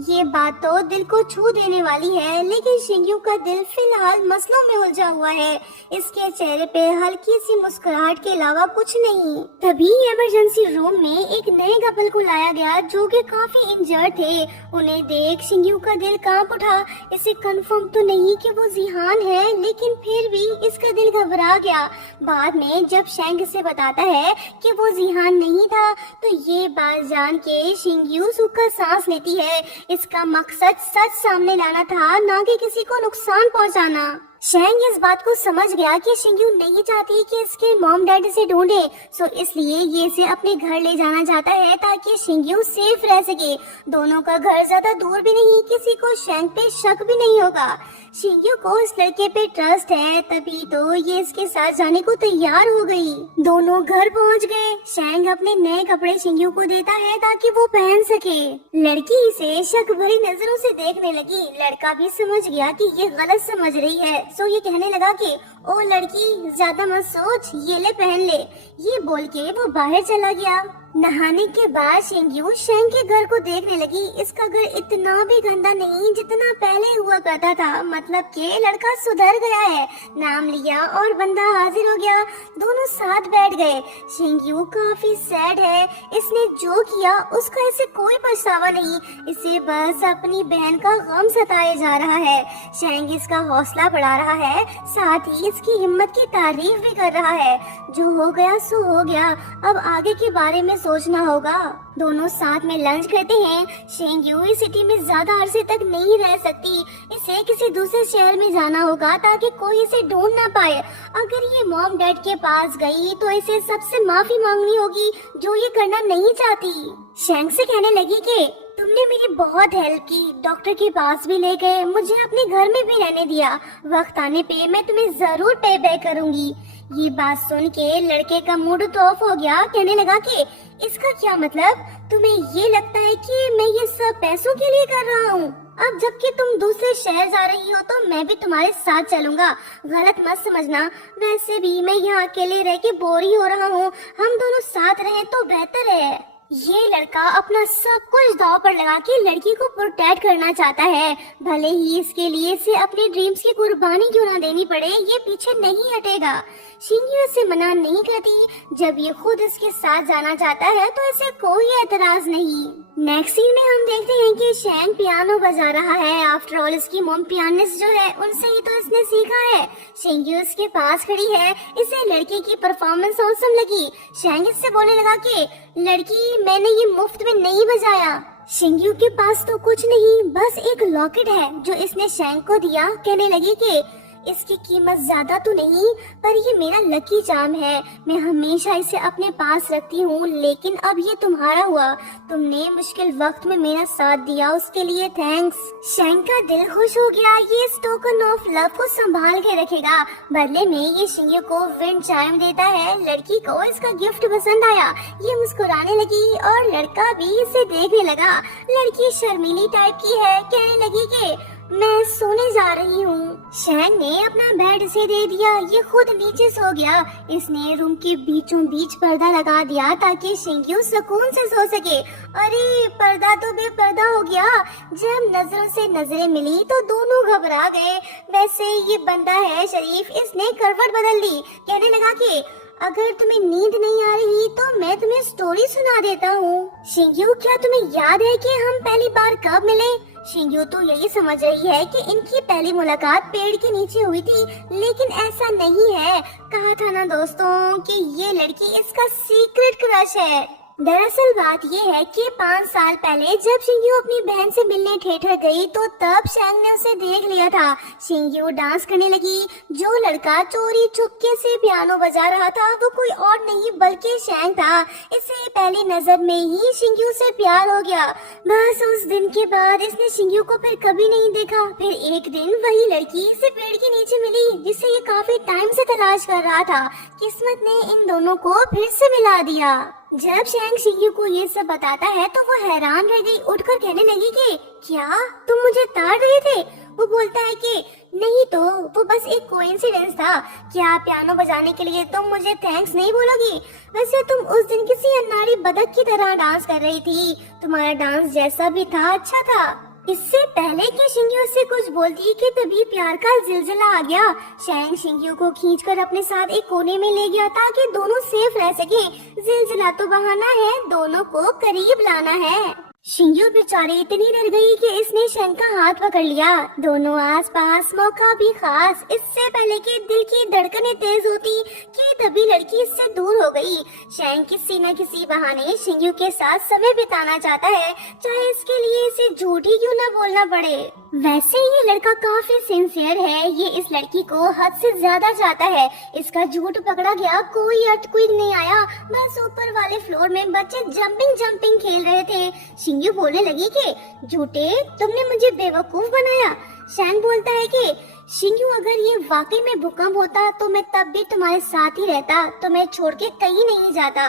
ये बात तो दिल को छू देने वाली है, लेकिन शिंग्यू का दिल फिलहाल मसलों में उलझा हुआ है। इसके चेहरे पे हल्की सी मुस्कुराहट के अलावा कुछ नहीं। तभी इमरजेंसी रूम में एक नए कपल को लाया गया जो कि काफी इंजर्ड थे। उन्हें देख शिंग्यू का दिल कांप उठा। इसे कंफर्म तो नहीं कि वो जिहान है, लेकिन फिर भी इसका दिल घबरा गया। बाद में जब शैंग से बताता है कि वो जिहान नहीं था तो ये बात जान के शिंग्यू सूखा सांस लेती है। इसका मकसद सच सामने लाना था, ना कि किसी को नुकसान पहुंचाना। शैंग इस बात को समझ गया कि शिंग्यू नहीं चाहती कि इसके मॉम डैड इसे ढूंढे, सो इसलिए ये इसे अपने घर ले जाना चाहता है ताकि शिंग्यू सेफ रह सके। दोनों का घर ज्यादा दूर भी नहीं, किसी को शैंग पे शक भी नहीं होगा। शिंग्यू को इस लड़के पे ट्रस्ट है, तभी तो ये इसके साथ जाने को तैयार हो गई। दोनों घर पहुंच गए। शैंग अपने नए कपड़े शिंग्यू को देता है ताकि वो पहन सके। लड़की इसे शक भरी नजरों से देखने लगी। लड़का भी समझ गया कि ये गलत समझ रही है, सो ये कहने लगा कि ओ लड़की, ज्यादा मत सोच, ये ले पहन ले। ये बोल के वो बाहर चला गया। नहाने के बाद शिंग्यू शैंग के घर को देखने लगी। इसका घर इतना भी गंदा नहीं जितना पहले हुआ करता था, मतलब कि लड़का सुधर गया है। नाम लिया और बंदा हाजिर हो गया। दोनों साथ बैठ गए। शिंग्यू काफी सैड है। इसने जो किया उसका इसे कोई पछतावा नहीं। इसे बस अपनी बहन का गम सताए जा रहा है। शैंग इसका हौसला बढ़ा रहा है, साथ ही इसकी हिम्मत की तारीफ भी कर रहा है। जो हो गया सो हो गया, अब आगे के बारे में सोचना होगा। दोनों साथ में लंच करते हैं। शिंग्यू इस सिटी में ज्यादा अरसे तक नहीं रह सकती। इसे किसी दूसरे शहर में जाना होगा ताकि कोई इसे ढूंढ ना पाए। अगर ये मॉम डैड के पास गई तो इसे सबसे माफी मांगनी होगी जो ये करना नहीं चाहती। शैंग से कहने लगी कि तुमने मेरी बहुत हेल्प की, डॉक्टर के पास भी ले गए, मुझे अपने घर में भी रहने दिया। वक्त आने पे मैं तुम्हें जरूर पे बैक करूंगी। ये बात सुन के लड़के का मूड तो ऑफ हो गया। कहने लगा कि इसका क्या मतलब, तुम्हें ये लगता है कि मैं ये सब पैसों के लिए कर रहा हूँ? अब जबकि तुम दूसरे शहर जा रही हो तो मैं भी तुम्हारे साथ चलूंगा, गलत मत समझना। वैसे भी मैं यहाँ अकेले रह के बोर ही हो रहा हूँ, हम दोनों साथ रहें तो बेहतर है। ये लड़का अपना सब कुछ दांव पर लगा के लड़की को प्रोटेक्ट करना चाहता है, भले ही इसके लिए इसे अपने ड्रीम्स की कुर्बानी क्यों ना देनी पड़े, ये पीछे नहीं हटेगा। शिंग्यू इसे मना नहीं करती। जब ये खुद इसके साथ जाना चाहता है तो इसे कोई एतराज नहीं। नेक्स्ट सीन में हम देखते हैं कि शैंग पियानो बजा रहा है। आफ्टर ऑल इसकी मॉम पियानिस्ट जो है उनसे ही तो इसने सीखा है। शिंग्यू इसके पास खड़ी है, इसे लड़के की परफॉर्मेंस औसम लगी। शैंग इससे बोलने लगा कि लड़की, मैंने ये मुफ्त में नहीं बजाया। शिंग्यू के पास तो कुछ नहीं, बस एक लॉकेट है जो इसने शैंग को दिया। कहने लगी कि इसकी कीमत ज्यादा तो नहीं, पर ये मेरा लकी चार्म है, मैं हमेशा इसे अपने पास रखती हूँ। लेकिन अब ये तुम्हारा हुआ, तुमने मुश्किल वक्त में मेरा साथ दिया, उसके लिए थैंक्स। शैंग का दिल खुश हो गया, ये इस टोकन ऑफ लव को संभाल के रखेगा। बदले में ये शिंग्यू को विंड चाइम देता है। लड़की को इसका गिफ्ट पसंद आया, ये मुस्कुराने लगी और लड़का भी इसे देखने लगा। लड़की शर्मीली टाइप की है, कहने लगी कि मैं सोने जा रही हूँ। शैंग ने अपना बेड इसे दे दिया, ये खुद नीचे सो गया। इसने रूम के बीचों बीच पर्दा लगा दिया ताकि शिंग्यू सुकून से सो सके। अरे पर्दा तो बेपर्दा हो गया। जब नजरों से नजरें मिली तो दोनों घबरा गए। वैसे ये बंदा है शरीफ, इसने करवट बदल दी। कहने लगा कि अगर तुम्हें नींद नहीं आ रही तो मैं तुम्हें स्टोरी सुना देता हूँ। शिंग्यू, क्या तुम्हें याद है कि हम पहली बार कब मिले? शिंग्यू तो यही समझ रही है कि इनकी पहली मुलाकात पेड़ के नीचे हुई थी, लेकिन ऐसा नहीं है। कहा था ना दोस्तों कि ये लड़की इसका सीक्रेट क्रश है। दरअसल बात ये है कि 5 साल पहले जब शिंग्यू अपनी बहन से मिलने थिएटर गई तो तब शैंग ने उसे देख लिया था। शिंग्यू डांस करने लगी। जो लड़का चोरी चुपके से पियानो बजा रहा था वो कोई और नहीं बल्कि शैंग था। इसे पहली नजर में ही शिंग्यू से प्यार हो गया। बस उस दिन के बाद इसने शिंग्यू को फिर कभी नहीं देखा। फिर एक दिन वही लड़की इसे पेड़ के नीचे मिली जिसे ये काफी टाइम से तलाश कर रहा था। किस्मत ने इन दोनों को फिर से मिला दिया। जब शैंग शिंग्यू को ये सब बताता है तो वो हैरान रह गई। उठकर कहने लगी कि क्या तुम मुझे ताड़ रहे थे? वो बोलता है कि नहीं तो वो बस एक कोइंसिडेंस था। क्या पियानो बजाने के लिए तुम मुझे थैंक्स नहीं बोलोगी? वैसे तुम उस दिन किसी अनाड़ी बदक की तरह डांस कर रही थी, तुम्हारा डांस जैसा भी था अच्छा था। इससे पहले कि शिंग्यू से कुछ बोलती कि तभी प्यार का जिलजिला आ गया। शैंग शिंग्यू को खींचकर अपने साथ एक कोने में ले गया ताकि दोनों सेफ रह सके। जिलजिला तो बहाना है, दोनों को करीब लाना है। शिंग्यू बेचारी इतनी डर गई कि इसने शैंग का हाथ पकड़ लिया। दोनों आसपास, मौका भी खास। इससे पहले कि दिल की धड़कनें तेज होती कि तभी लड़की इससे दूर हो गई। शैंग किसी न किसी बहाने शिंग्यू के साथ समय बिताना चाहता है, चाहे इसके लिए इसे झूठ ही क्यों न बोलना पड़े। वैसे ये लड़का काफी सिंसियर है, ये इस लड़की को हद से ज्यादा चाहता है। इसका झूठ पकड़ा गया, कोई अर्थक्वेक नहीं आया, बस ऊपर वाले फ्लोर में बच्चे जंपिंग खेल रहे थे। शिंग्यू बोलने लगी कि झूठे, तुमने मुझे बेवकूफ बनाया। शैंग बोलता है कि शिंग्यू, अगर ये वाकई में भूकंप होता तो मैं तब भी तुम्हारे साथ ही रहता, तो मैं छोड़ के कहीं नहीं जाता।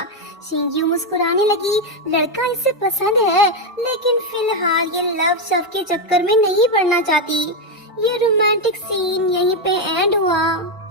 शिंग्यू मुस्कुराने लगी। लड़का इसे पसंद है, लेकिन फिलहाल ये लव शव के चक्कर में नहीं पड़ना चाहती। ये रोमांटिक सीन यहीं पे एंड हुआ।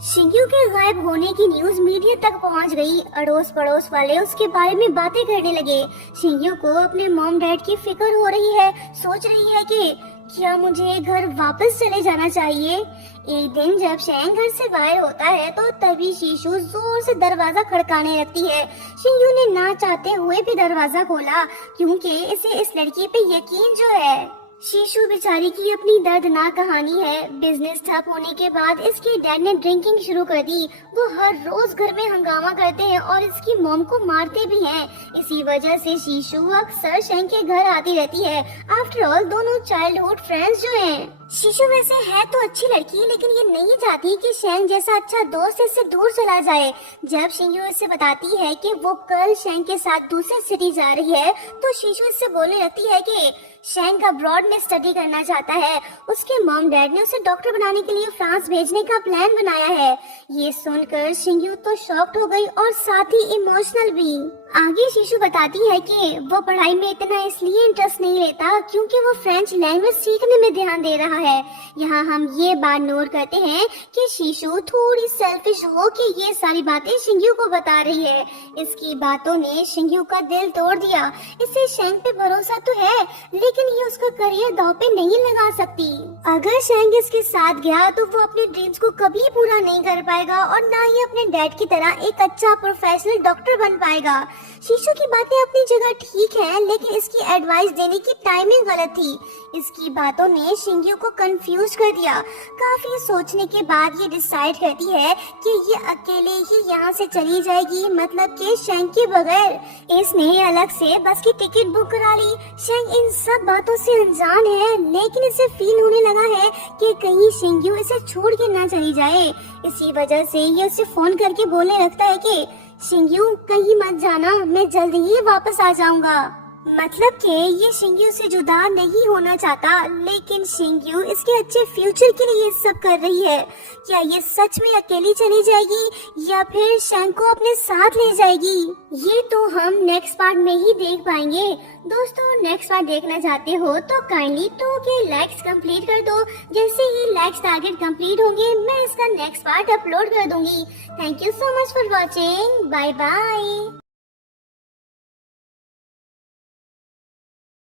शिंग्यू के गायब होने की न्यूज मीडिया तक पहुंच गई। अड़ोस पड़ोस वाले उसके बारे में बातें करने लगे। शिंग्यू को अपने मॉम डैड की फिक्र हो रही है। सोच रही है कि क्या मुझे घर वापस चले जाना चाहिए। एक दिन जब शैंग घर से बाहर होता है तो तभी शीशु जोर से दरवाजा खड़काने लगती है। शिंग्यू ने ना चाहते हुए भी दरवाजा खोला क्योंकि इसे इस लड़की पे यकीन जो है। शीशु बेचारी की अपनी दर्दनाक कहानी है। बिजनेस ठप होने के बाद इसके डैड ने ड्रिंकिंग शुरू कर दी। वो हर रोज घर में हंगामा करते हैं और इसकी मॉम को मारते भी हैं। इसी वजह से शीशु अक्सर शेंग के घर आती रहती है। आफ्टर ऑल दोनों चाइल्डहुड फ्रेंड्स जो हैं। शीशु वैसे है तो अच्छी लड़की, लेकिन ये नहीं चाहती कि शेंग जैसा अच्छा दोस्त इससे दूर चला जाए। जब शिंगयू इससे बताती है कि वो कल शेंग के साथ दूसरी सिटी जा रही है, तो शीशु इससे बोलने लगती है कि शेंग अब्रॉड में स्टडी करना चाहता है। उसके मॉम डैड ने उसे डॉक्टर बनाने के लिए फ्रांस भेजने का प्लान बनाया है। ये सुनकर शिंगयू तो शॉक्ड हो गई और साथ ही इमोशनल भी। आगे शीशु बताती है कि वो पढ़ाई में इतना इसलिए इंटरेस्ट नहीं लेता क्योंकि वो फ्रेंच लैंग्वेज सीखने में ध्यान दे रहा है। यहाँ हम ये बात नोट करते हैं कि शीशु थोड़ी सेल्फिश हो कि ये सारी बातें शिंगयू को बता रही है। इसकी बातों ने शिंगयू का दिल तोड़ दिया। इसे शेंग पे भरोसा तो है, लेकिन ये उसका करियर दांव पे नहीं लगा सकती। अगर शेंग इसके साथ गया तो वो अपने ड्रीम्स को कभी पूरा नहीं कर पाएगा और ना ही अपने डैड की तरह एक अच्छा प्रोफेशनल डॉक्टर बन पाएगा। शीशु की बातें अपनी जगह ठीक है, लेकिन इसकी एडवाइस देने की टाइमिंग गलत थी। इसकी बातों ने शिंगयू को कंफ्यूज कर दिया। काफी सोचने के बाद ये डिसाइड करती है कि ये अकेले ही यहाँ से चली जाएगी, मतलब कि शेंग के बगैर। इसने अलग से बस की टिकट बुक करा ली। शेंग इन सब बातों से अनजान है, लेकिन इसे फील होने लगा है कि कहीं शिंगयू इसे छोड़ के ना चली जाए। इसी वजह से ये उसे फोन करके बोलने लगता है कि शिंगयू कहीं मत जाना, मैं जल्दी ही वापस आ जाऊंगा। मतलब कि ये शिंगयू से जुदा नहीं होना चाहता, लेकिन शिंगयू इसके अच्छे फ्यूचर के लिए ये सब कर रही है। क्या ये सच में अकेली चली जाएगी या फिर शेंग को अपने साथ ले जाएगी? ये तो हम नेक्स्ट पार्ट में ही देख पाएंगे। दोस्तों, नेक्स्ट पार्ट देखना चाहते हो तो काइंडली 2 के लाइक्स कंप्लीट कर दो। जैसे ही लाइक्स टारगेट कंप्लीट होंगे, मैं इसका नेक्स्ट पार्ट अपलोड कर दूंगी। Thank you so much for watching. Bye bye.